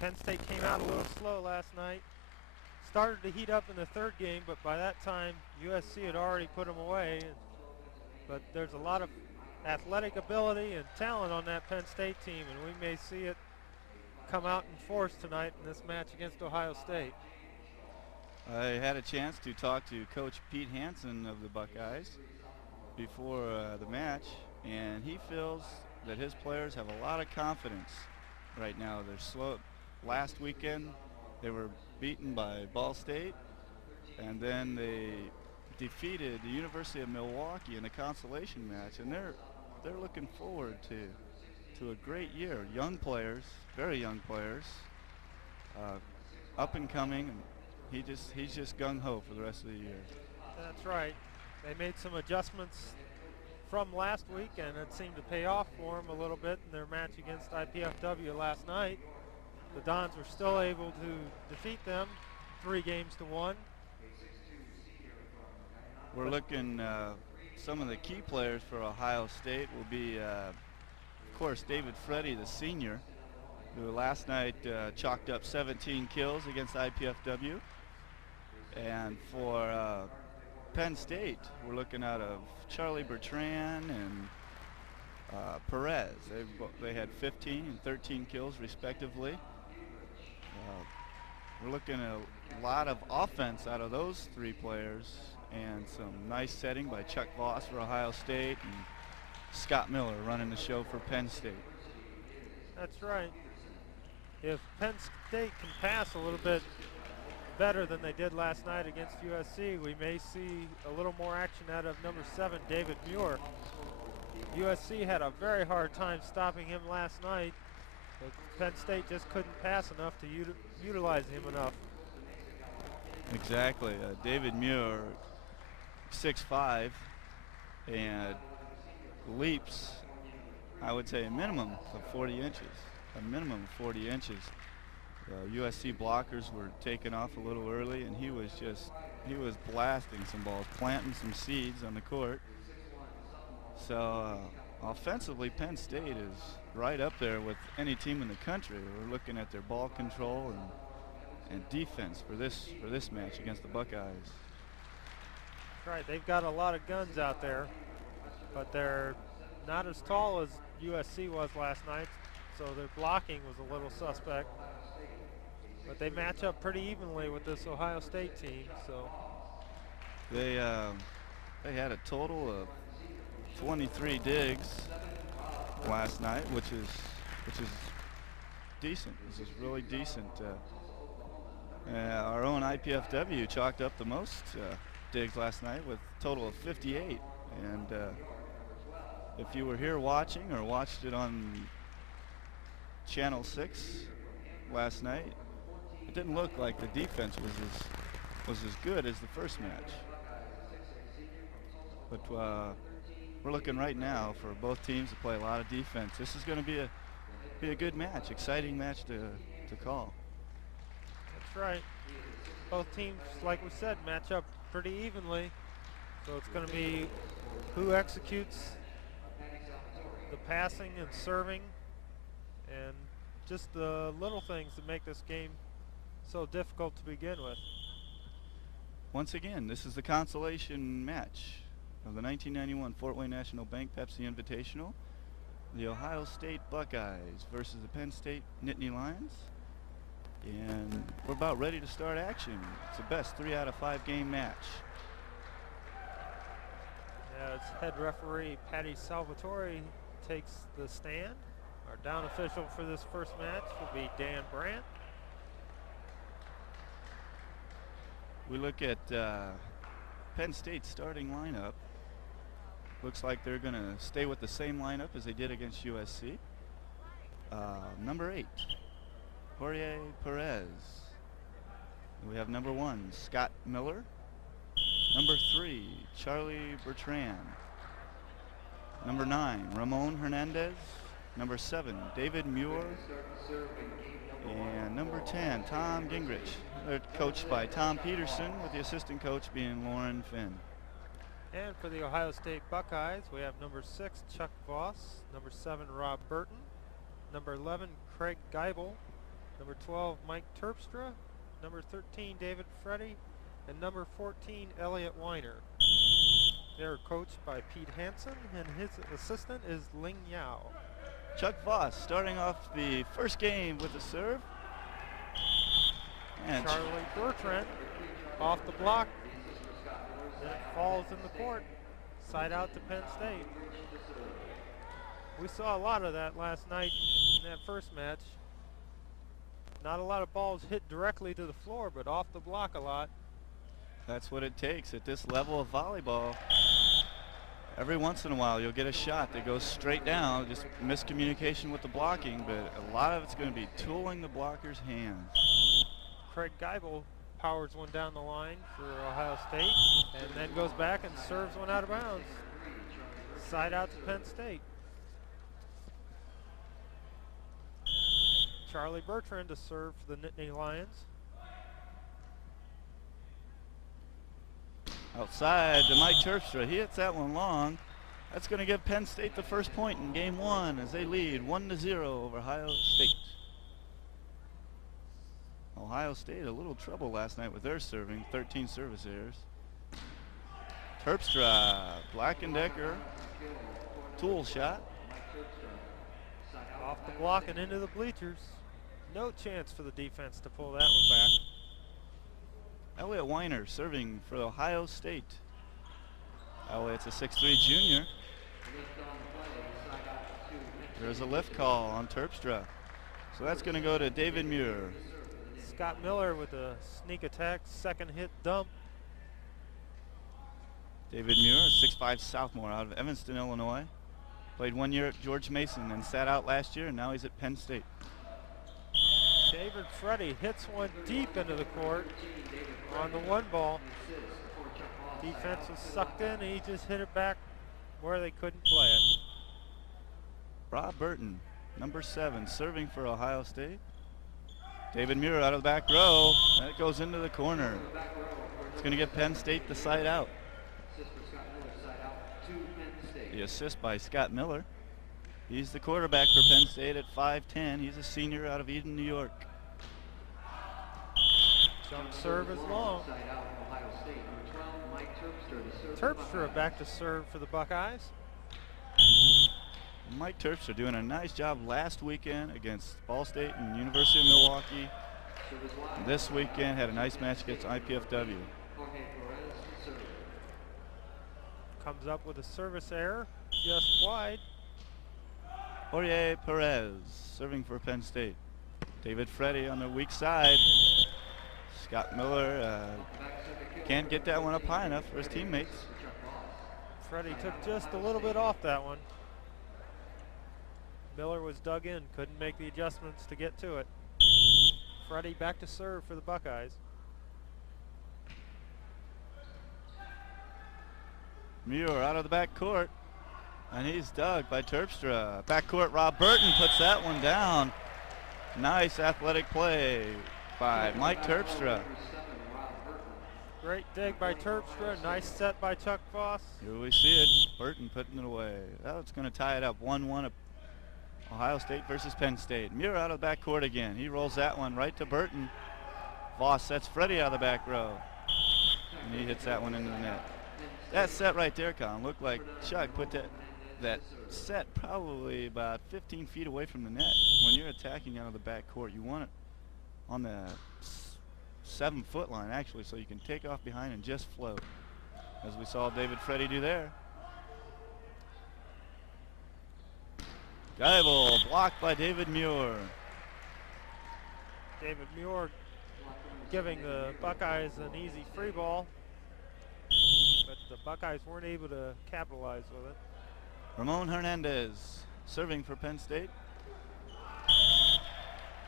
Penn State came out a little slow last night. Started to heat up in the third game, but by that time USC had already put them away. But there's a lot of athletic ability and talent on that Penn State team, and we may see it come out in force tonight in this match against Ohio State. I had a chance to talk to Coach Pete Hansen of the Buckeyes before the match, and he feels that his players have a lot of confidence right now. They're slow. Last weekend they were beaten by Ball State, and then they defeated the University of Milwaukee in a consolation match, and they're looking forward to a great year. Young players, very young players, up and coming, and he's just gung-ho for the rest of the year. That's right. They made some adjustments from last week, and it seemed to pay off for them a little bit in their match against IPFW last night. The Dons were still able to defeat them 3-1. We're looking, some of the key players for Ohio State will be, of course, David Freddy, the senior, who last night chalked up 17 kills against IPFW. And for Penn State, we're looking out of Charlie Bertrand and Perez. They had 15 and 13 kills respectively. We're looking at a lot of offense out of those three players, and some nice setting by Chuck Voss for Ohio State and Scott Miller running the show for Penn State. That's right. If Penn State can pass a little bit better than they did last night against USC, we may see a little more action out of number 7, David Muir. USC had a very hard time stopping him last night, but Penn State just couldn't pass enough to utilize him enough. Exactly. David Muir, 6'5", and leaps, I would say, a minimum of 40 inches. A minimum of 40 inches. USC blockers were taken off a little early, and he was blasting some balls, planting some seeds on the court. So offensively, Penn State is right up there with any team in the country. We're looking at their ball control and defense for this match against the Buckeyes. That's right. They've got a lot of guns out there, but they're not as tall as USC was last night, so their blocking was a little suspect. But they match up pretty evenly with this Ohio State team. So they had a total of 23 digs last night, which is decent. This is really decent. Our own IPFW chalked up the most digs last night with a total of 58. And if you were here watching or watched it on Channel 6 last night, it didn't look like the defense was as good as the first match. But we're looking right now for both teams to play a lot of defense. This is going to be a good match, exciting match to call. That's right. Both teams, like we said, match up pretty evenly. So it's going to be who executes the passing and serving, and just the little things that make this game so difficult to begin with. Once again, this is the consolation match of the 1991 Fort Wayne National Bank Pepsi Invitational. The Ohio State Buckeyes versus the Penn State Nittany Lions. And we're about ready to start action. It's the best 3 out of 5 game match. As head referee Patty Salvatore takes the stand, our down official for this first match will be Dan Brandt. We look at Penn State's starting lineup. Looks like they're going to stay with the same lineup as they did against USC. Number 8, Jorge Perez. We have number 1, Scott Miller. Number 3, Charlie Bertrand. Number 9, Ramon Hernandez. Number 7, David Muir. And number 10, Tom Gingrich. They're coached by Tom Peterson, with the assistant coach being Lauren Finn. And for the Ohio State Buckeyes, we have number 6, Chuck Voss. Number 7, Rob Burton. Number 11, Craig Geibel. Number 12, Mike Terpstra. Number 13, David Freddy. And number 14, Elliot Weiner. They're coached by Pete Hansen, and his assistant is Ling Yao. Chuck Voss starting off the first game with a serve. And Charlie Bertrand off the block. And it falls in the court. Side out to Penn State. We saw a lot of that last night in that first match. Not a lot of balls hit directly to the floor, but off the block a lot. that's what it takes at this level of volleyball. Every once in a while you'll get a shot that goes straight down, just miscommunication with the blocking, but a lot of it's going to be tooling the blocker's hands. Craig Geibel powers one down the line for Ohio State and then goes back and serves one out of bounds. Side out to Penn State. Charlie Bertrand to serve for the Nittany Lions. Outside to Mike Terpstra. He hits that one long. That's going to give Penn State the first point in game one as they lead 1-0 over Ohio State. Ohio State a little trouble last night with their serving, 13 service errors. Terpstra, Black and Decker, tool shot. Off the block and into the bleachers. No chance for the defense to pull that one back. Elliot Weiner serving for Ohio State. Elliot's a 6'3" junior. There's a lift call on Terpstra. So that's going to go to David Muir. Scott Miller with a sneak attack, second hit dump. David Muir, a 6'5" sophomore out of Evanston, Illinois. Played 1 year at George Mason and sat out last year, and now he's at Penn State. David Freddy hits one deep into the court on the one ball. Defense was sucked in, and he just hit it back where they couldn't play it. Rob Burton, number 7, serving for Ohio State. David Muir out of the back row. That goes into the corner. It's going to get Penn State the side out. The assist by Scott Miller. He's the quarterback for Penn State at 5'10". He's a senior out of Eden, New York. Jump serve is long. Terpstra back to serve for the Buckeyes. Mike Terpstra doing a nice job last weekend against Ball State and University of Milwaukee. This weekend had a nice match against IPFW. Comes up with a service error, just wide. Jorge Perez serving for Penn State. David Freddy on the weak side. Scott Miller can't get that one up high enough for his teammates. Freddy took just a little bit off that one. Miller was dug in, couldn't make the adjustments to get to it. Freddy back to serve for the Buckeyes. Muir out of the back court, and he's dug by Terpstra. Backcourt, Rob Burton puts that one down. Nice athletic play by Mike Terpstra. Great dig by Terpstra, nice set by Chuck Voss. Here we see it, Burton putting it away. That's going to tie it up 1-1, Ohio State versus Penn State. Muir out of the backcourt again. He rolls that one right to Burton. Voss sets Freddy out of the back row, and he hits that one into the net. That set right there, Colin, looked like Chuck put that set probably about 15 feet away from the net. When you're attacking out of the back court, you want it on the 7-foot line, actually, so you can take off behind and just float, as we saw David Freddy do there. Geibel blocked by David Muir. David Muir giving the Buckeyes an easy free ball, but the Buckeyes weren't able to capitalize with it. Ramon Hernandez serving for Penn State.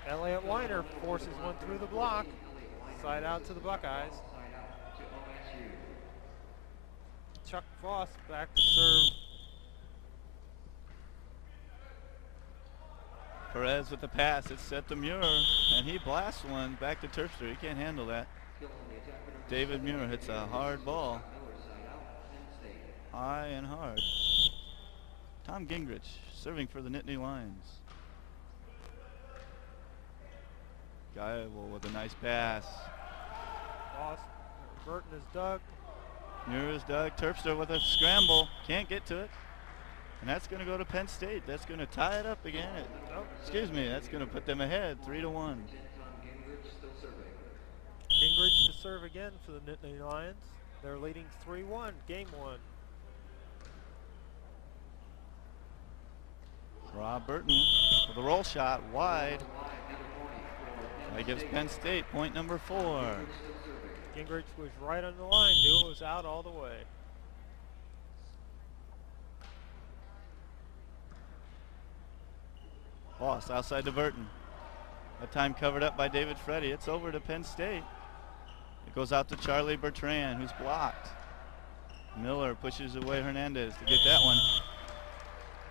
Elliot Weiner forces one through the block. Side out to the Buckeyes. Chuck Voss back to serve. Perez with the pass. It's set to Muir, and he blasts one back to Terpstra. He can't handle that. David Muir hits a hard ball. High and hard. Tom Gingrich serving for the Nittany Lions. Iowa with a nice pass. Burton is dug. Muir is dug. Terpstra with a scramble. Can't get to it. And that's going to go to Penn State. That's going to tie it up again. Excuse me, that's going to put them ahead 3-1. Gingrich to serve again for the Nittany Lions. They're leading 3-1, game one. Rob Burton with a roll shot wide. That gives Penn State point number 4. Gingrich was right on the line, knew it was out all the way. Boss outside to Burton. That time covered up by David Freddy. It's over to Penn State. It goes out to Charlie Bertrand, who's blocked. Miller pushes away Hernandez to get that one.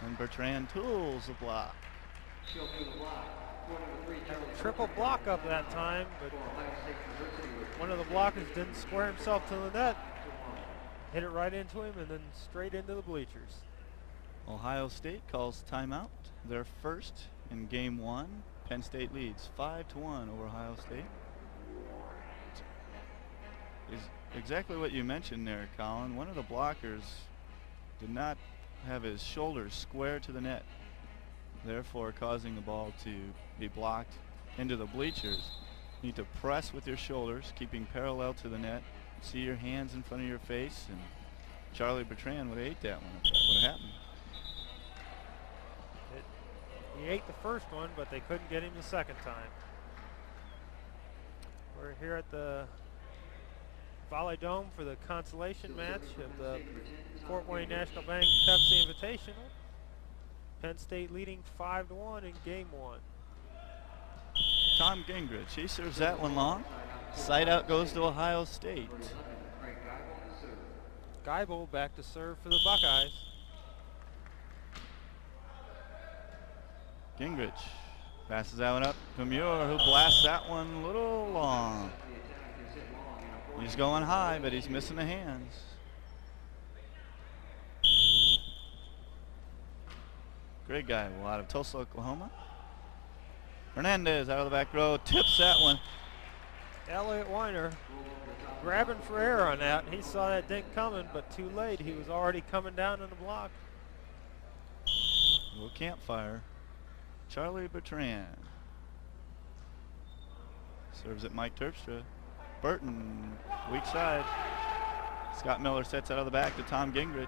And Bertrand tools the block. Triple block up that time, but one of the blockers didn't square himself to the net. Hit it right into him and then straight into the bleachers. Ohio State calls timeout. Their first in game one. Penn State leads 5-1 over Ohio State. Is exactly what you mentioned there, Colin. One of the blockers did not have his shoulders square to the net, therefore causing the ball to be blocked into the bleachers. You need to press with your shoulders, keeping parallel to the net. See your hands in front of your face, and Charlie Bertrand would have ate that one if that would have happened. He ate the first one, but they couldn't get him the second time. We're here at the Volley Dome for the consolation match of the Fort Wayne National Bank Pepsi Invitational. Penn State leading 5-1 in game one. Tom Gingrich, he serves that one long. Side out goes to Ohio State. Geibel back to serve for the Buckeyes. Gingrich passes that one up to Muir, who blasts that one a little long. He's going high, but he's missing the hands. Great guy, out of Tulsa, Oklahoma. Hernandez out of the back row, tips that one. Elliot Weiner grabbing for air on that. He saw that dink coming, but too late. He was already coming down on the block. A little campfire. Charlie Bertrand serves it Mike Terpstra. Burton, weak side. Scott Miller sets out of the back to Tom Gingrich.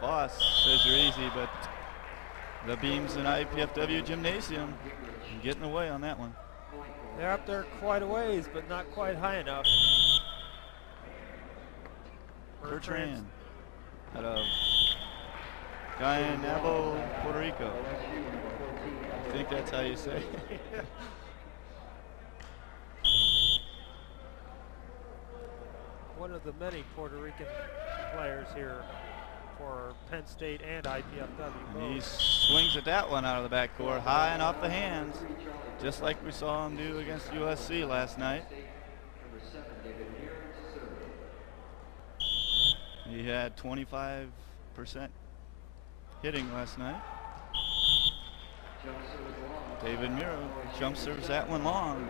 Boss says you're easy, but the beams in IPFW Gymnasium getting away on that one. They're up there quite a ways, but not quite high enough. Bertrand out of Guaynabo, Puerto Rico. I think that's how you say it. One of the many Puerto Rican players here for Penn State and IPFW. And he swings at that one out of the backcourt, high and off the hands, just like we saw him do against USC last night. He had 25% hitting last night. David Miro jump serves that one long.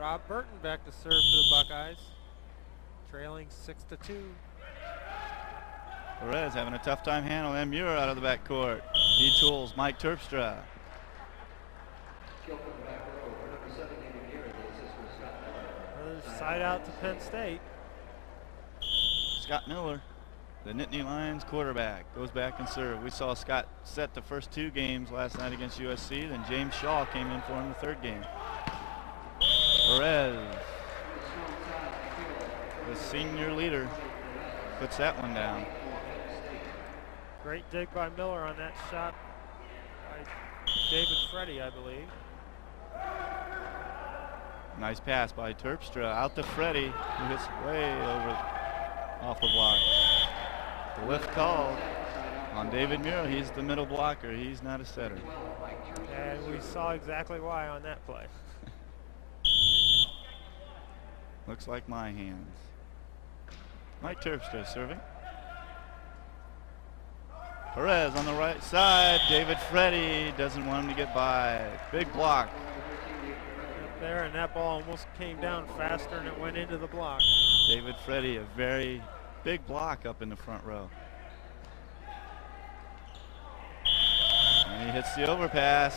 Rob Burton back to serve for the Buckeyes, trailing 6-2. Perez having a tough time handling Muir out of the backcourt. He tools Mike Terpstra. Another side out to Penn State. Scott Miller, the Nittany Lions quarterback, goes back and serve. We saw Scott set the first two games last night against USC. Then James Shaw came in for him the third game. Perez, the senior leader, puts that one down. Great dig by Miller on that shot by David Freddy, I believe. Nice pass by Terpstra out to Freddy, who hits way over off the block. The lift called on David Miro. He's the middle blocker. He's not a setter. And we saw exactly why on that play. Looks like my hands. Mike Terpstra serving. Perez on the right side. David Freddy doesn't want him to get by. Big block there, and that ball almost came down faster and it went into the block. David Freddy, a very big block up in the front row. And he hits the overpass.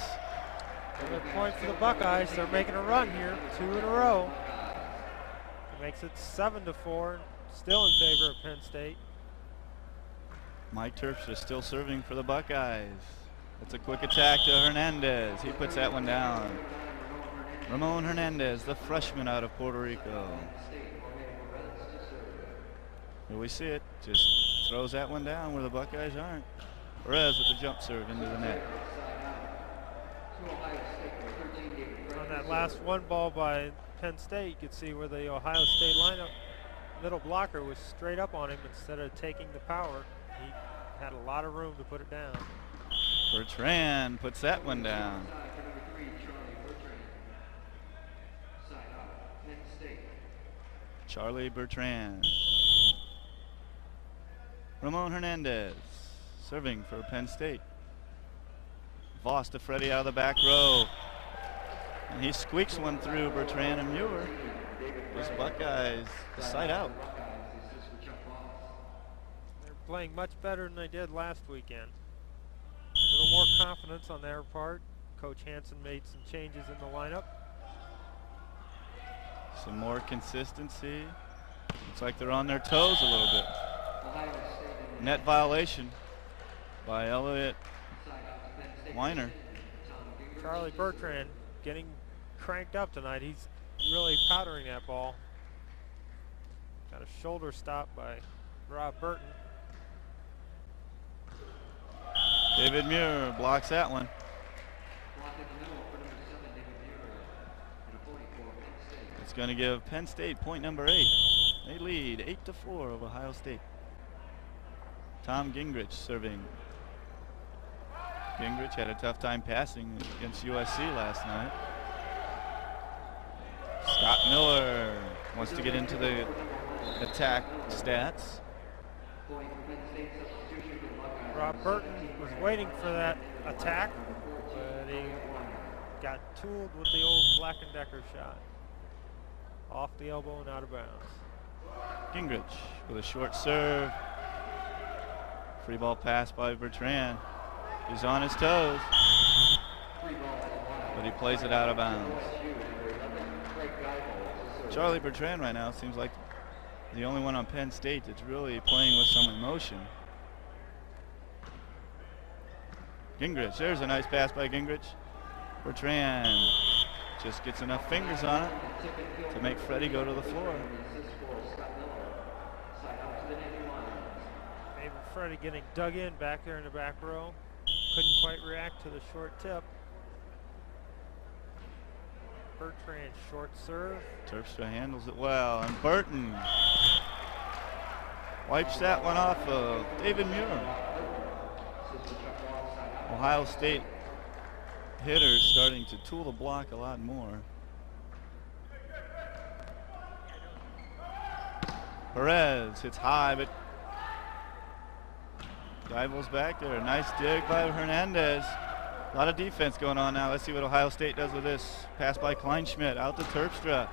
Good point for the Buckeyes. They're making a run here, 2 in a row. It makes it 7-4, still in favor of Penn State. Mike Terpstra still serving for the Buckeyes. It's a quick attack to Hernandez. He puts that one down. Ramon Hernandez, the freshman out of Puerto Rico. Here we see it. Just throws that one down where the Buckeyes aren't. Perez with the jump serve into the net. On that last one ball by Penn State, you could see where the Ohio State lineup middle blocker was straight up on him instead of taking the power. He had a lot of room to put it down. Bertrand puts that one down. Charlie Bertrand. Ramon Hernandez serving for Penn State. Voss to Freddie out of the back row. And he squeaks one through Bertrand and Muir. These Buckeyes, the side out. They're playing much better than they did last weekend. A little more confidence on their part. Coach Hansen made some changes in the lineup. Some more consistency. Looks like they're on their toes a little bit. Net violation by Elliot Weiner. Charlie Bertrand getting cranked up tonight. He's really powdering that ball. Got a shoulder stop by Rob Burton. David Muir blocks that one. It's going to give Penn State point number 8. They lead 8-4 over Ohio State. Tom Gingrich serving. Gingrich had a tough time passing against USC last night. Scott Miller wants to get into the attack stats. Rob Burton was waiting for that attack, but he got tooled with the old Black & Decker shot. Off the elbow and out of bounds. Gingrich with a short serve. Free ball pass by Bertrand. He's on his toes, but he plays it out of bounds. Charlie Bertrand right now seems like the only one on Penn State that's really playing with some emotion. Gingrich, there's a nice pass by Gingrich. Bertrand just gets enough fingers on it to make Freddie go to the floor. Maybe Freddie getting dug in back there in the back row. Couldn't quite react to the short tip. Bertrand short serve. Terpstra handles it well, and Burton wipes that one off of David Muir. Ohio State hitters starting to tool the block a lot more. Perez hits high, but Dival's back there. Nice dig by Hernandez. A lot of defense going on now. Let's see what Ohio State does with this. Pass by Kleinschmidt out to Terpstra.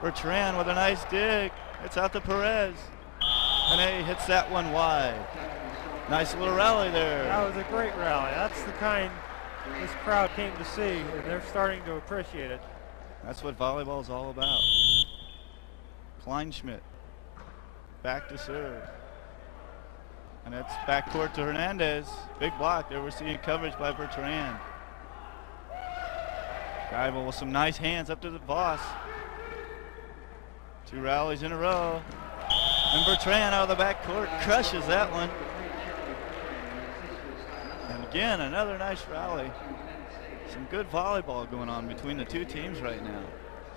Bertrand with a nice dig. It's out to Perez. And he hits that one wide. Nice little rally there. That was a great rally. That's the kind this crowd came to see, and they're starting to appreciate it. That's what volleyball is all about. Kleinschmidt back to serve. And that's backcourt to Hernandez. Big block there. We're seeing coverage by Bertrand. Dival with some nice hands up to the Voss. 2 rallies in a row. And Bertrand out of the backcourt crushes that one. And again, another nice rally. Some good volleyball going on between the two teams right now.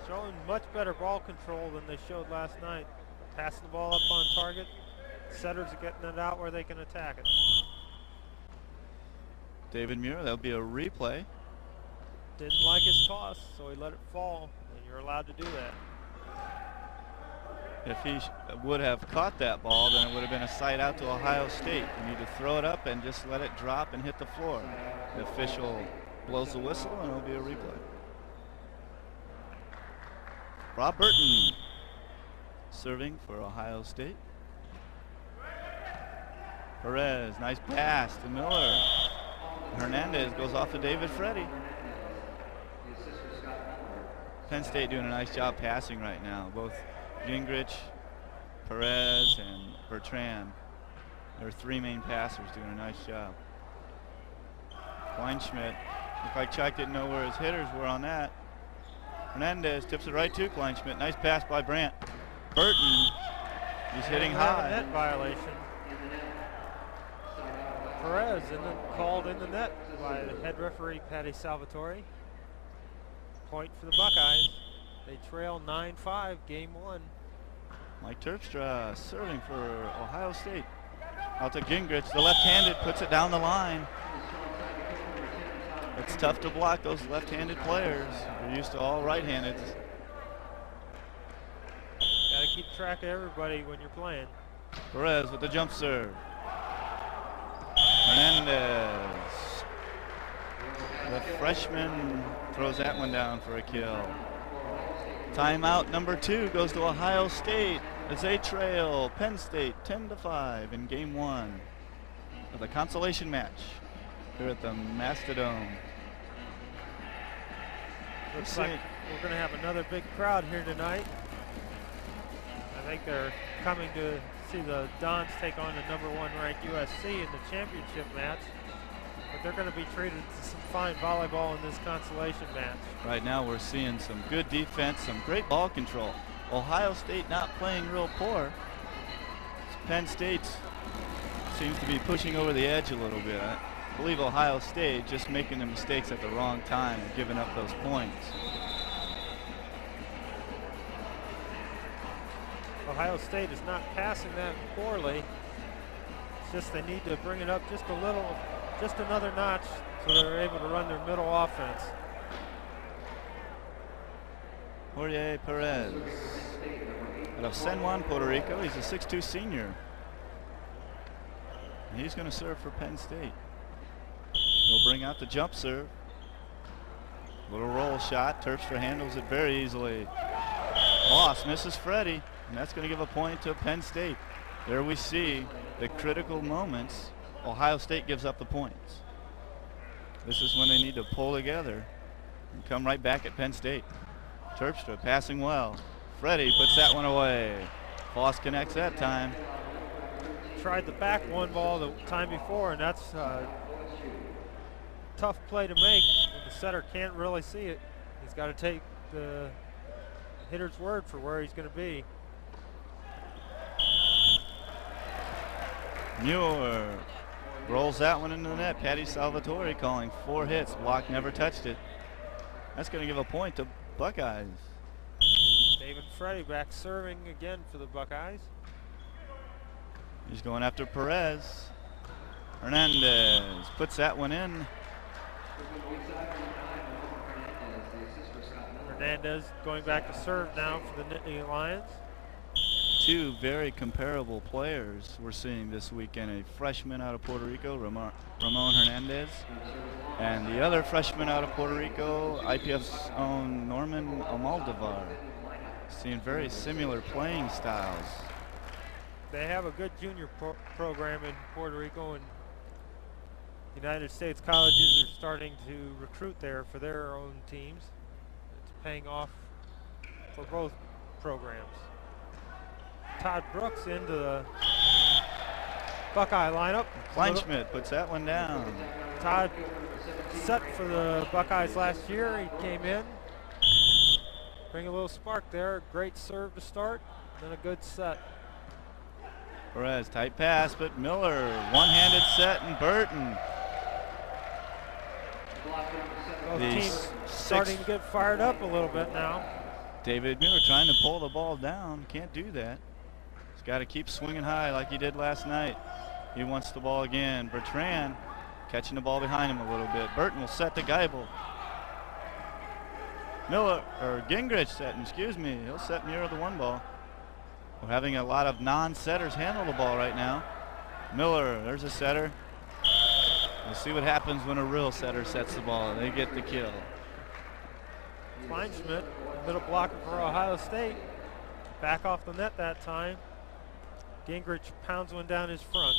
Showing much better ball control than they showed last night. Passing the ball up on target. Setters are getting it out where they can attack it. David Muir, that'll be a replay. Didn't like his toss, so he let it fall, and you're allowed to do that. If he would have caught that ball, then it would have been a side out to Ohio State. You need to throw it up and just let it drop and hit the floor. The official blows the whistle, and it'll be a replay. Rob Burton serving for Ohio State. Perez, nice pass to Miller. Hernandez goes off to David Freddy. Penn State doing a nice job passing right now. Both Gingrich, Perez, and Bertrand. Their three main passers doing a nice job. Kleinschmidt, looked like Chuck didn't know where his hitters were on that. Hernandez tips it right to Kleinschmidt. Nice pass by Brandt. Burton, he's hitting high. Net violation. Perez called in the net by the head referee Patty Salvatore. Point for the Buckeyes. They trail 9-5, game 1. Mike Terpstra serving for Ohio State. Out to Gingrich, the left-handed, puts it down the line. It's tough to block those left-handed players. They're used to all right-handed. Gotta keep track of everybody when you're playing. Perez with the jump serve. Hernandez. The freshman throws that one down for a kill. Timeout number 2 goes to Ohio State as they trail Penn State 10-5 in game 1 of the consolation match here at the Mastodons. Looks like we're going to have another big crowd here tonight. I think they're coming to see the Dons take on the #1 ranked USC in the championship match. But they're going to be treated to some fine volleyball in this consolation match. Right now we're seeing some good defense, some great ball control. Ohio State not playing real poor. Penn State seems to be pushing over the edge a little bit. I believe Ohio State just making the mistakes at the wrong time and giving up those points. Ohio State is not passing that poorly. It's just they need to bring it up just a little, just another notch, so they're able to run their middle offense. Jorge Perez out of San Juan, Puerto Rico. He's a 6'2" senior. And he's going to serve for Penn State. He'll bring out the jump serve. Little roll shot. Terpstra handles it very easily. Moss misses Freddy, and that's going to give a point to Penn State. There we see the critical moments. Ohio State gives up the points. This is when they need to pull together and come right back at Penn State. Terpstra passing well. Freddy puts that one away. Foss connects that time. Tried the back one ball the time before, and that's a tough play to make. The setter can't really see it. He's got to take the hitter's word for where he's going to be. Muir rolls that one into the net. Patty Salvatore calling 4 hits. Block never touched it. That's going to give a point to Buckeyes. David Freddy back serving again for the Buckeyes. He's going after Perez. Hernandez puts that one in. Hernandez going back to serve now for the Nittany Lions. 2 very comparable players we're seeing this weekend. A freshman out of Puerto Rico, Ramon Hernandez, and the other freshman out of Puerto Rico, IPF's own Norman Almaldivar. Seeing very similar playing styles. They have a good junior program in Puerto Rico, and United States colleges are starting to recruit there for their own teams. It's paying off for both programs. Todd Brooks into the Buckeye lineup. Kleinschmidt puts that one down. Todd set for the Buckeyes last year. He came in, bring a little spark there. Great serve to start, then a good set. Perez, tight pass, but Miller, one-handed set, and Burton. Both teams starting to get fired up a little bit now. David Muir trying to pull the ball down. Can't do that. He's got to keep swinging high like he did last night. He wants the ball again. Bertrand catching the ball behind him a little bit. Burton will set to Geibel. Gingrich setting, excuse me. He'll set Muir the one ball. We're having a lot of non-setters handle the ball right now. Miller, there's a setter. We'll see what happens when a real setter sets the ball. They get the kill. Kleinschmidt, middle blocker for Ohio State. Back off the net that time. Gingrich pounds one down his front.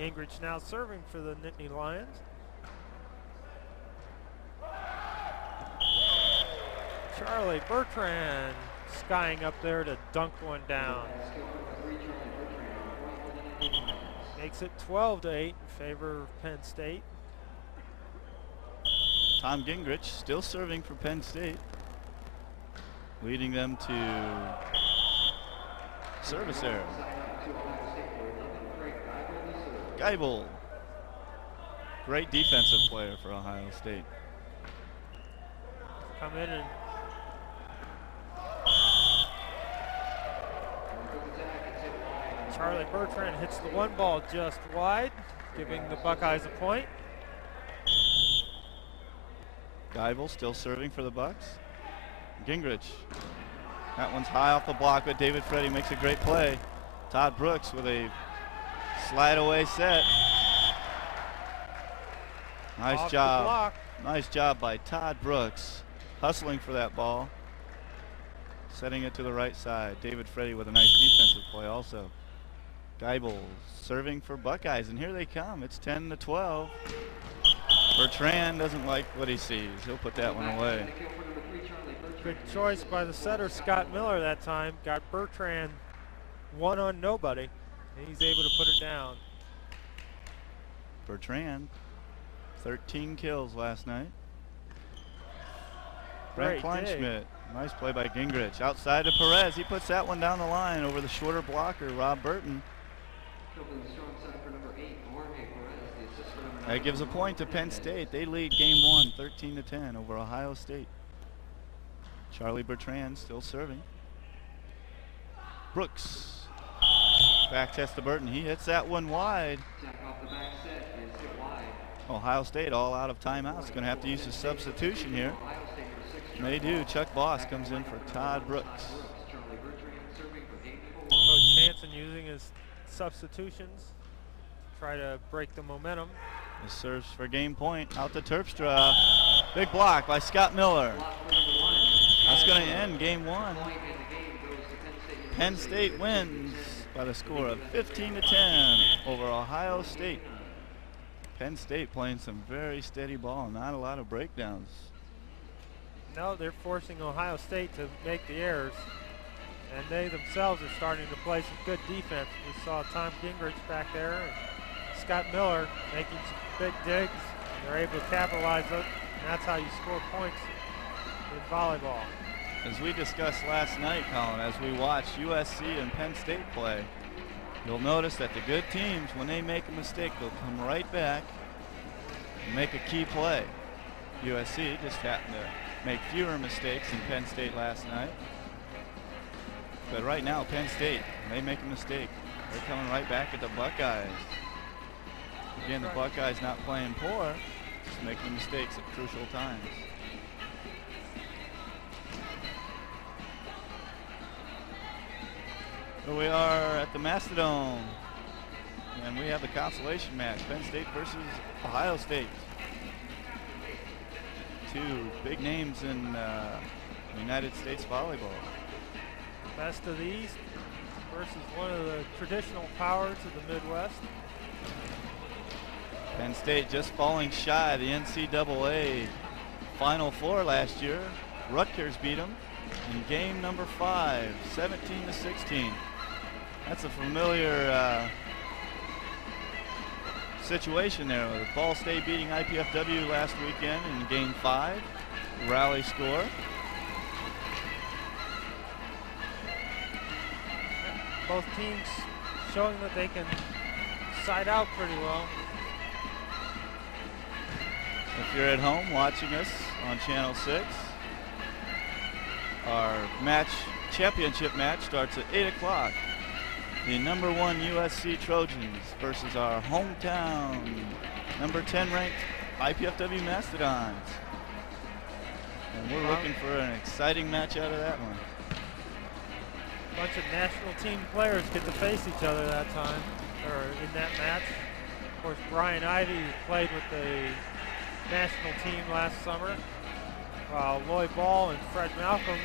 Gingrich now serving for the Nittany Lions. Charlie Bertrand skying up there to dunk one down. Makes it 12-8 in favor of Penn State. Tom Gingrich still serving for Penn State, leading them to service error. Geibel, great defensive player for Ohio State. Come in and Charlie Bertrand hits the one ball just wide, giving the Buckeyes a point. Geibel still serving for the Bucks. Gingrich, that one's high off the block, but David Freddy makes a great play. Todd Brooks with a slide away set. Nice job. Nice job by Todd Brooks, hustling for that ball, setting it to the right side. David Freddy with a nice defensive play also. Geibel serving for Buckeyes, and here they come. It's 10-12. Bertrand doesn't like what he sees. He'll put that one away. Good choice by the setter, Scott Miller, that time. Got Bertrand one on nobody, and he's able to put it down. Bertrand, 13 kills last night. Brent Kleinschmidt, nice play by Gingrich. Outside to Perez, he puts that one down the line over the shorter blocker, Rob Burton. That gives a point to Penn State. They lead game one, 13-10 over Ohio State. Charlie Bertrand still serving. Brooks, back test to Burton. He hits that one wide. Ohio State all out of timeouts. Going to have to use a substitution here. And they do. Chuck Boss comes in for Todd Brooks. Coach Hansen using his substitutions to try to break the momentum. This serves for game point out to Terpstra. Big block by Scott Miller. That's going to end game one. Penn State wins by the score of 15-10 over Ohio State. Penn State playing some very steady ball, not a lot of breakdowns. No, they're forcing Ohio State to make the errors, and they themselves are starting to play some good defense. We saw Tom Gingrich back there, and Scott Miller making some big digs. They're able to capitalize it, and that's how you score points in volleyball. As we discussed last night, Colin, as we watch USC and Penn State play, you'll notice that the good teams, when they make a mistake, they'll come right back and make a key play. USC just happened to make fewer mistakes than Penn State last night. But right now, Penn State, when they make a mistake, they're coming right back at the Buckeyes. Again, the Buckeyes not playing poor, just making mistakes at crucial times. Here we are at the Mastodon, and we have the consolation match, Penn State versus Ohio State. Two big names in United States volleyball. Best of the East versus one of the traditional powers of the Midwest. Penn State just falling shy of the NCAA Final Four last year. Rutgers beat them in game number 5, 17-16. That's a familiar situation there with Ball State beating IPFW last weekend in game 5, rally score. Both teams showing that they can side out pretty well. If you're at home watching us on Channel 6, our championship match starts at 8 o'clock. The number 1 USC Trojans versus our hometown number 10 ranked IPFW Mastodons. And we're looking for an exciting match out of that one. A bunch of national team players get to face each other that time, or in that match. Of course, Brian Ivey played with the national team last summer. while Volleyball and Fred Malcolm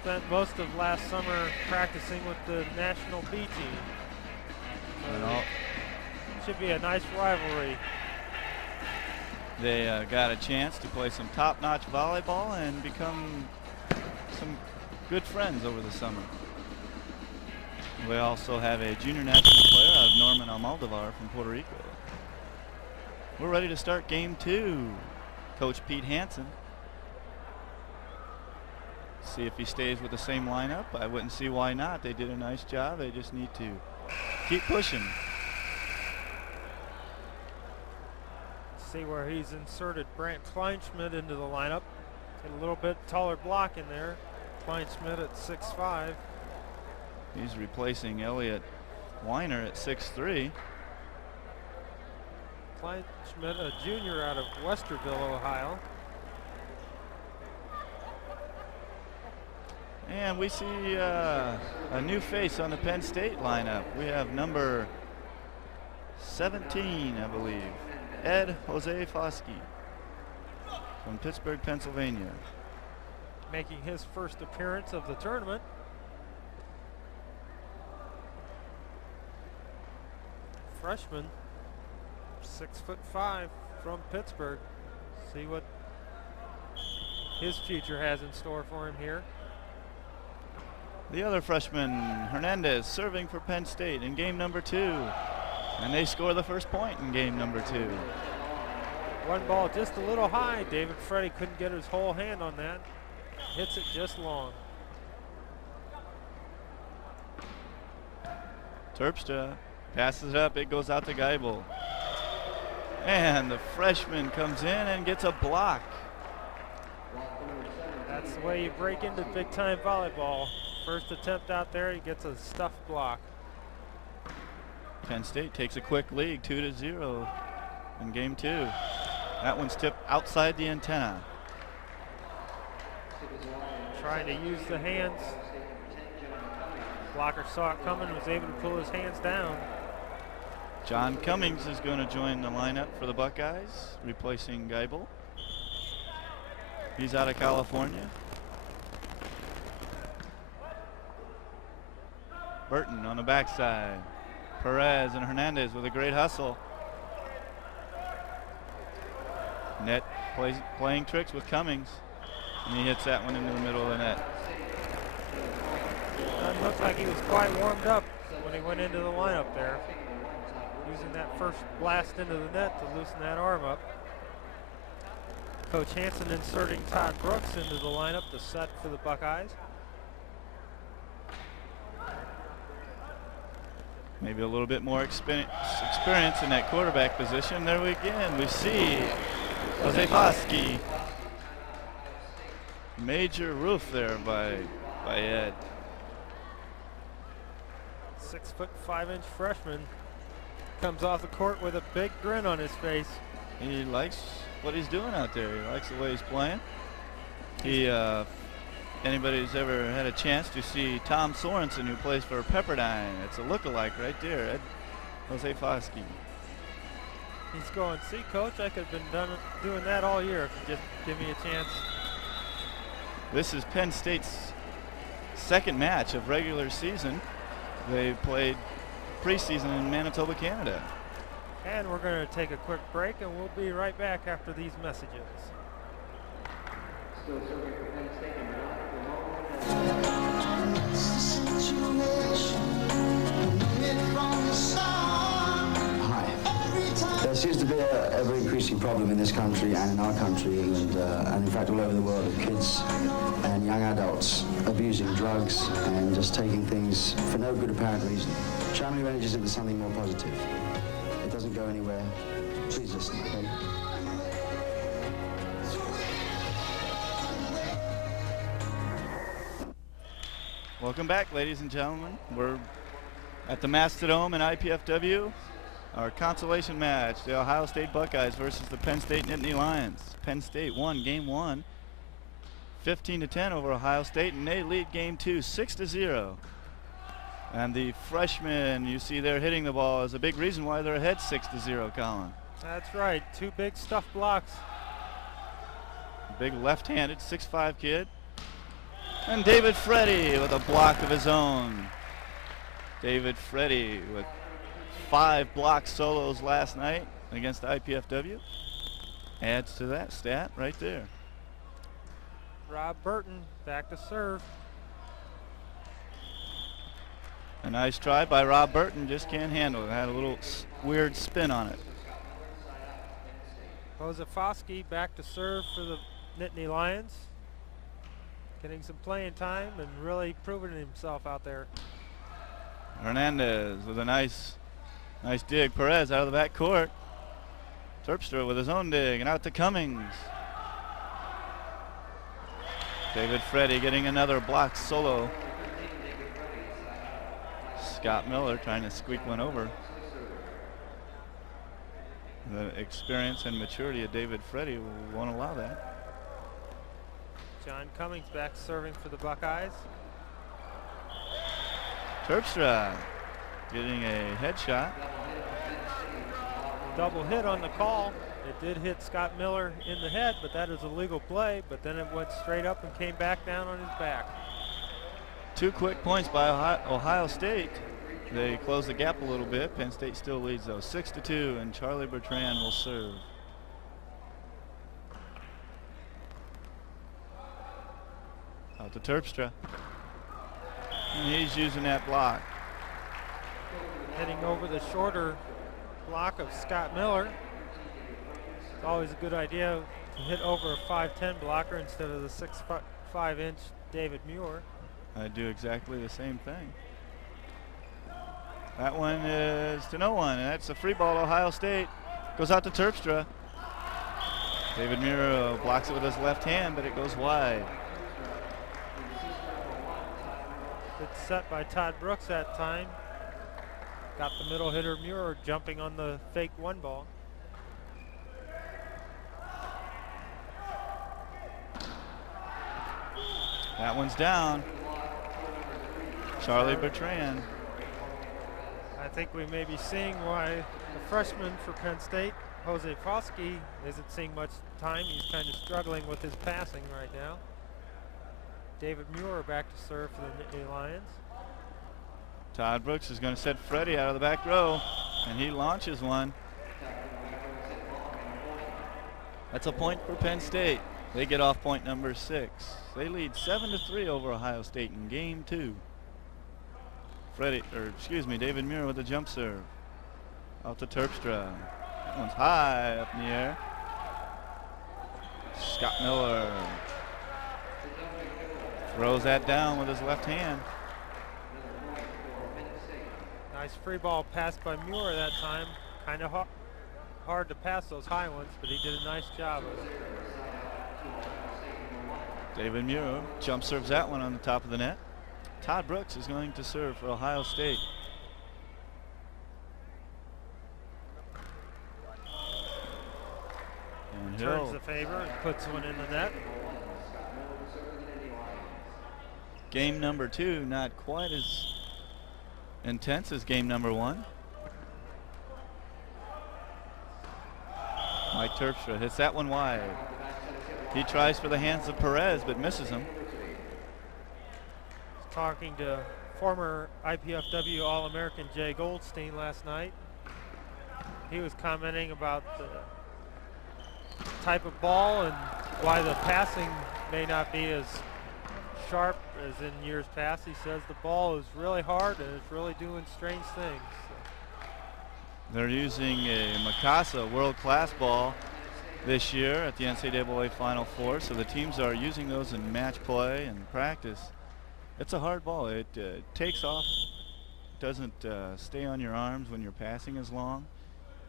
spent most of last summer practicing with the National B team. So should be a nice rivalry. They got a chance to play some top-notch volleyball and become some good friends over the summer. We also have a junior national player out of Norman Almodovar from Puerto Rico. We're ready to start game 2. Coach Pete Hansen. See if he stays with the same lineup. I wouldn't see why not. They did a nice job. They just need to keep pushing. See where he's inserted Brant Kleinschmidt into the lineup. Get a little bit taller block in there. Kleinschmidt at 6'5". He's replacing Elliot Weiner at 6'3". Kleinschmidt, a junior out of Westerville, Ohio. And we see a new face on the Penn State lineup. We have number 17, I believe, Ed Jose Foskey from Pittsburgh, Pennsylvania. Making his first appearance of the tournament. Freshman, 6'5" from Pittsburgh. See what his future has in store for him here. The other freshman, Hernandez, serving for Penn State in game number 2. And they score the first point in game number 2. One ball just a little high. David Freddy couldn't get his whole hand on that. Hits it just long. Terpstra passes it up. It goes out to Geibel. And the freshman comes in and gets a block. That's the way you break into big-time volleyball. First attempt out there, he gets a stuffed block. Penn State takes a quick lead, 2-0 in game 2. That one's tipped outside the antenna. Trying to use the hands. Blocker saw it coming, was able to pull his hands down. John Cummings is going to join the lineup for the Buckeyes, replacing Geibel. He's out of California. Burton on the backside. Perez and Hernandez with a great hustle. Net playing tricks with Cummings. And he hits that one into the middle of the net. It looked like he was quite warmed up when he went into the lineup there. Using that first blast into the net to loosen that arm up. Coach Hansen inserting Todd Brooks into the lineup to set for the Buckeyes. Maybe a little bit more experience in that quarterback position. There we see Jose Foskey. Major roof there by Ed. 6'5" freshman comes off the court with a big grin on his face. He likes what he's doing out there. He likes the way he's playing. Anybody who's ever had a chance to see Tom Sorensen, who plays for Pepperdine, it's a look-alike right there, Ed Jose Foskey. He's going, see, Coach, I could have been doing that all year if you just give me a chance. This is Penn State's second match of regular season. They played preseason in Manitoba, Canada. And we're going to take a quick break, and we'll be right back after these messages. Still serving for Penn State and Hi. There seems to be a ever-increasing problem in this country and in our country, England, and in fact all over the world, of kids and young adults abusing drugs and just taking things for no good apparent reason. Channeling your energies into something more positive. It doesn't go anywhere. Please listen, okay? Welcome back, ladies and gentlemen. We're at the Mastodons in IPFW. Our consolation match, the Ohio State Buckeyes versus the Penn State Nittany Lions. Penn State won game 1, 15-10 over Ohio State, and they lead game 2, 6-0. And the freshman you see there hitting the ball is a big reason why they're ahead 6-0, Colin. That's right, 2 big stuff blocks big left-handed 6'5" kid. And David Freddy with a block of his own. David Freddy with 5 block solos last night against IPFW. Adds to that stat right there. Rob Burton back to serve. A nice try by Rob Burton, just can't handle it. Had a little weird spin on it. Jose Foskey back to serve for the Nittany Lions. Getting some playing time and really proving himself out there. Hernandez with a nice dig. Perez out of the back court. Terpstra with his own dig and out to Cummings. David Freddy getting another block solo. Scott Miller trying to squeak one over. The experience and maturity of David Freddy won't allow that. John Cummings back serving for the Buckeyes. Terpstra getting a headshot. Double hit on the call. It did hit Scott Miller in the head, but that is a legal play, but then it went straight up and came back down on his back. 2 quick points by Ohio State. They close the gap a little bit. Penn State still leads though, 6-2, and Charlie Bertrand will serve. Out to Terpstra. And he's using that block. Heading over the shorter block of Scott Miller. It's always a good idea to hit over a 5'10" blocker instead of the 6'5" David Muir. I do exactly the same thing. That one is to no one, and that's a free ball. Ohio State goes out to Terpstra. David Muir blocks it with his left hand, but it goes wide. Good set by Todd Brooks that time. Got the middle hitter Muir jumping on the fake 1 ball. That one's down. Charlie Bertrand. I think we may be seeing why the freshman for Penn State, Jose Foskey, isn't seeing much time. He's kind of struggling with his passing right now. David Muir back to serve for the Nittany Lions. Todd Brooks is going to set Freddie out of the back row, and he launches one. That's a point for Penn State. They get off point number 6. They lead 7-3 over Ohio State in game 2. David Muir with a jump serve. Out to Terpstra. That one's high up in the air. Scott Miller throws that down with his left hand. Nice free ball passed by Muir that time. Kind of hard to pass those high ones, but he did a nice job of it. David Muir jump serves that one on the top of the net. Todd Brooks is going to serve for Ohio State. And turns the favor and puts one in the net. Game number 2, not quite as intense as game number 1. Mike Terpstra hits that one wide. He tries for the hands of Perez, but misses him. Talking to former IPFW All-American Jay Goldstein last night. He was commenting about the type of ball and why the passing may not be as sharp as in years past. He says the ball is really hard and it's really doing strange things. They're using a Mikasa world-class ball this year at the NCAA Final Four, so the teams are using those in match play and practice. It's a hard ball. It takes off, doesn't stay on your arms when your passing is long.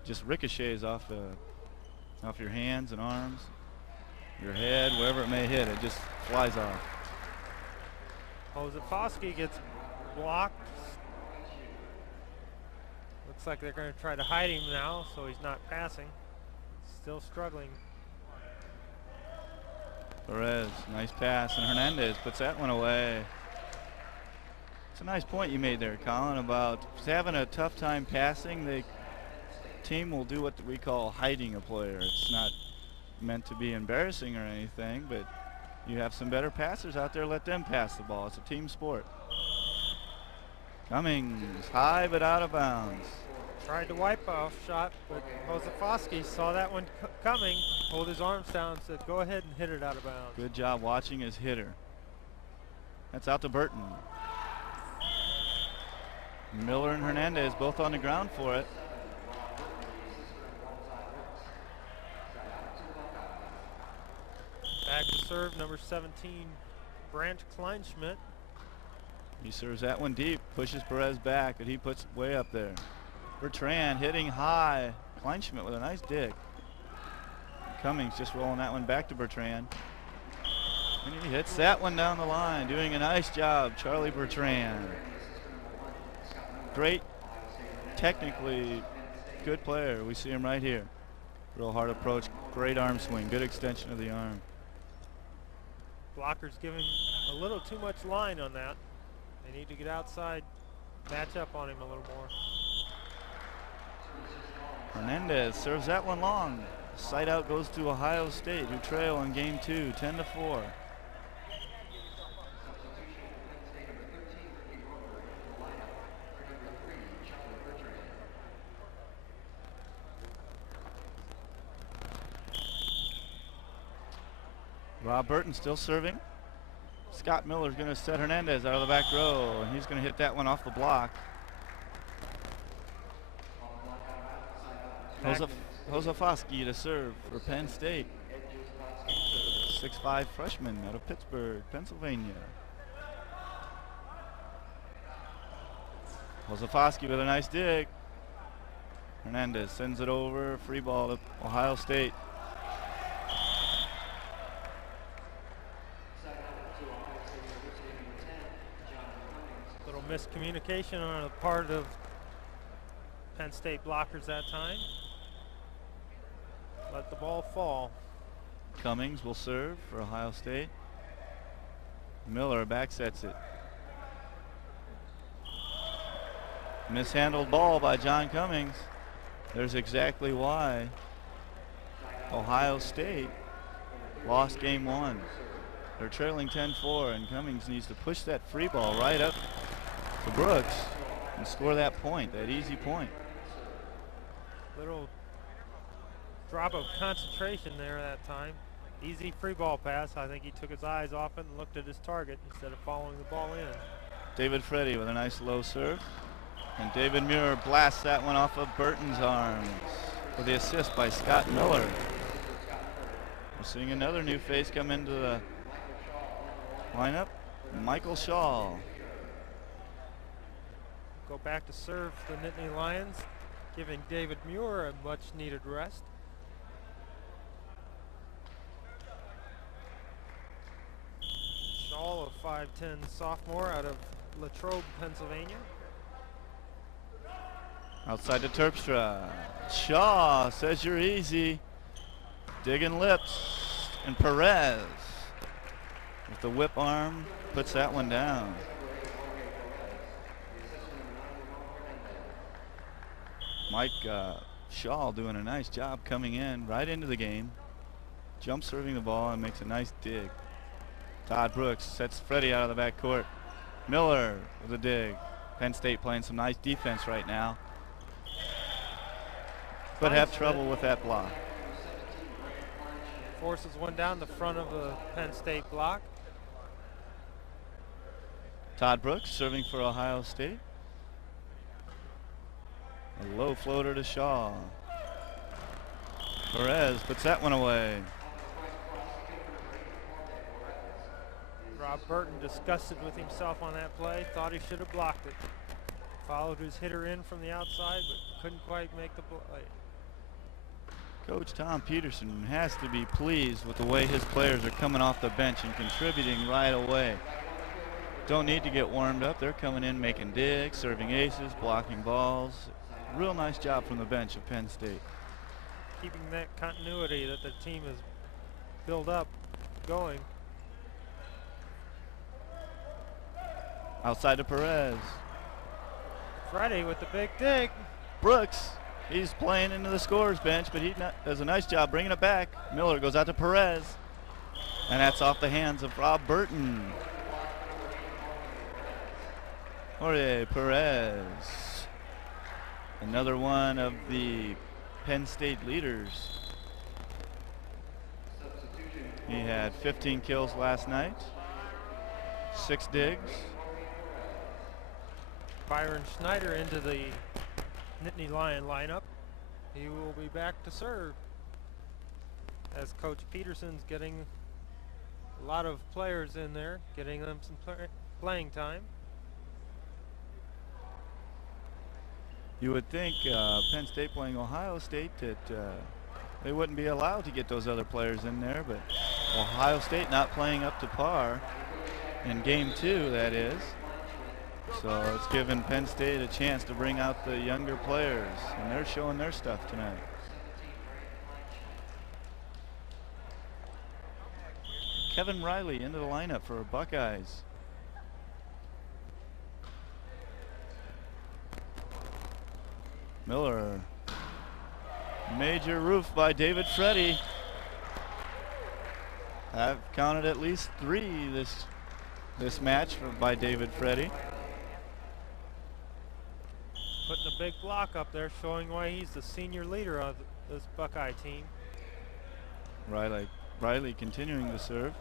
Just ricochets off your hands and arms, your head, wherever it may hit. It just flies off. Jose Foskey gets blocked. Looks like they're going to try to hide him now, so he's not passing. Still struggling. Perez, nice pass, and Hernandez puts that one away. It's a nice point you made there, Colin, about having a tough time passing. The team will do what we call hiding a player. It's not meant to be embarrassing or anything, but you have some better passers out there, let them pass the ball. It's a team sport. Cummings, high but out of bounds. Tried to wipe off shot, but Josefowski saw that one coming, pulled his arms down, said, go ahead and hit it out of bounds. Good job watching his hitter. That's out to Burton. Miller and Hernandez both on the ground for it. Back to serve, number 17, Branch Kleinschmidt. He serves that one deep, pushes Perez back, but he puts it way up there. Bertrand hitting high. Kleinschmidt with a nice dig. Cummings just rolling that one back to Bertrand. And he hits that one down the line, doing a nice job, Charlie Bertrand. Great, technically good player. We see him right here. Real hard approach, great arm swing, good extension of the arm. Blockers giving a little too much line on that. They need to get outside, match up on him a little more. Hernandez serves that one long. Side out goes to Ohio State, who trail in game 2, 10-4. Rob Burton still serving. Scott Miller's going to set Hernandez out of the back row, and he's going to hit that one off the block. Josefowski to serve for Penn State. 6'5" freshman out of Pittsburgh, Pennsylvania. Josefowski with a nice dig. Hernandez sends it over, free ball to Ohio State. Little miscommunication on the part of Penn State blockers that time. Let the ball fall. Cummings will serve for Ohio State. Miller back sets it. Mishandled ball by John Cummings. There's exactly why Ohio State lost game 1. They're trailing 10-4, and Cummings needs to push that free ball right up to Brooks and score that point, that easy point. Little drop of concentration there that time. Easy free ball pass. I think he took his eyes off it and looked at his target instead of following the ball in. David Freddy with a nice low serve. And David Muir blasts that one off of Burton's arms for the assist by Scott Miller. We're seeing another new face come into the lineup, Michael Shaw. Go back to serve the Nittany Lions, giving David Muir a much needed rest. Shaw, a 5'10" sophomore out of Latrobe, Pennsylvania. Outside to Terpstra. Shaw says you're easy. Digging lips. And Perez with the whip arm puts that one down. Mike Shaw doing a nice job coming in right into the game. Jump serving the ball and makes a nice dig. Todd Brooks sets Freddie out of the backcourt. Miller with a dig. Penn State playing some nice defense right now, but have trouble with that block. Forces one down the front of the Penn State block. Todd Brooks serving for Ohio State. A low floater to Shaw. Perez puts that one away. Rob Burton disgusted with himself on that play. Thought he should have blocked it. Followed his hitter in from the outside, but couldn't quite make the play. Coach Tom Peterson has to be pleased with the way his players are coming off the bench and contributing right away. Don't need to get warmed up. They're coming in making digs, serving aces, blocking balls. Real nice job from the bench of Penn State. Keeping that continuity that the team has built up going. Outside to Perez. Friday with the big dig. Brooks He's playing into the scorer's bench, but he does a nice job bringing it back. Miller goes out to Perez, and that's off the hands of Rob Burton. Jorge Perez, another one of the Penn State leaders. He had 15 kills last night, 6 digs. Byron Schneider into the Nittany Lion lineup. He will be back to serve as Coach Peterson's getting a lot of players in there, getting them some playing time. You would think Penn State playing Ohio State that they wouldn't be allowed to get those other players in there, but Ohio State not playing up to par in game 2, that is. So it's given Penn State a chance to bring out the younger players, and they're showing their stuff tonight. Kevin Riley into the lineup for Buckeyes. Miller. Major roof by David Freddy. I've counted at least 3 this match by David Freddy. Putting a big block up there, showing why he's the senior leader of this Buckeye team. Riley continuing to serve.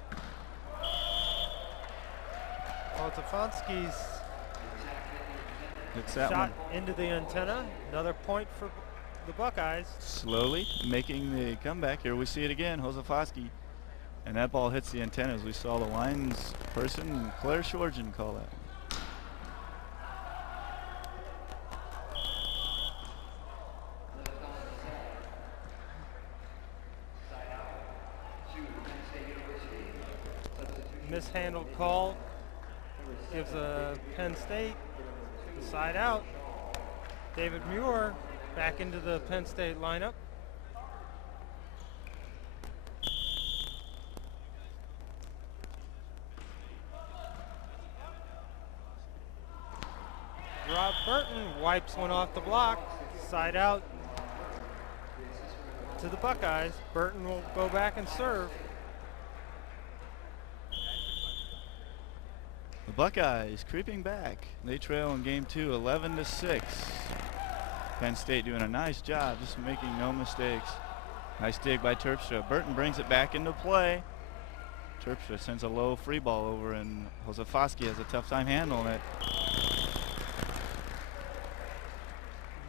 Stefanski's Hits that shot one. into the antenna. Another point for the Buckeyes. Slowly making the comeback. Here we see it again, Hozofoski. And that ball hits the antenna, as we saw the lines person, Claire Shorgen, call that. Mishandled call gives a Penn State the side out. David Muir back into the Penn State lineup. Rob Burton wipes one off the block, side out to the Buckeyes. Burton will go back and serve. The Buckeyes creeping back. They trail in game 2, 11-6. Penn State doing a nice job, just making no mistakes. Nice dig by Terpstra. Burton brings it back into play. Terpstra sends a low free ball over, and Hozofoski has a tough time handling it.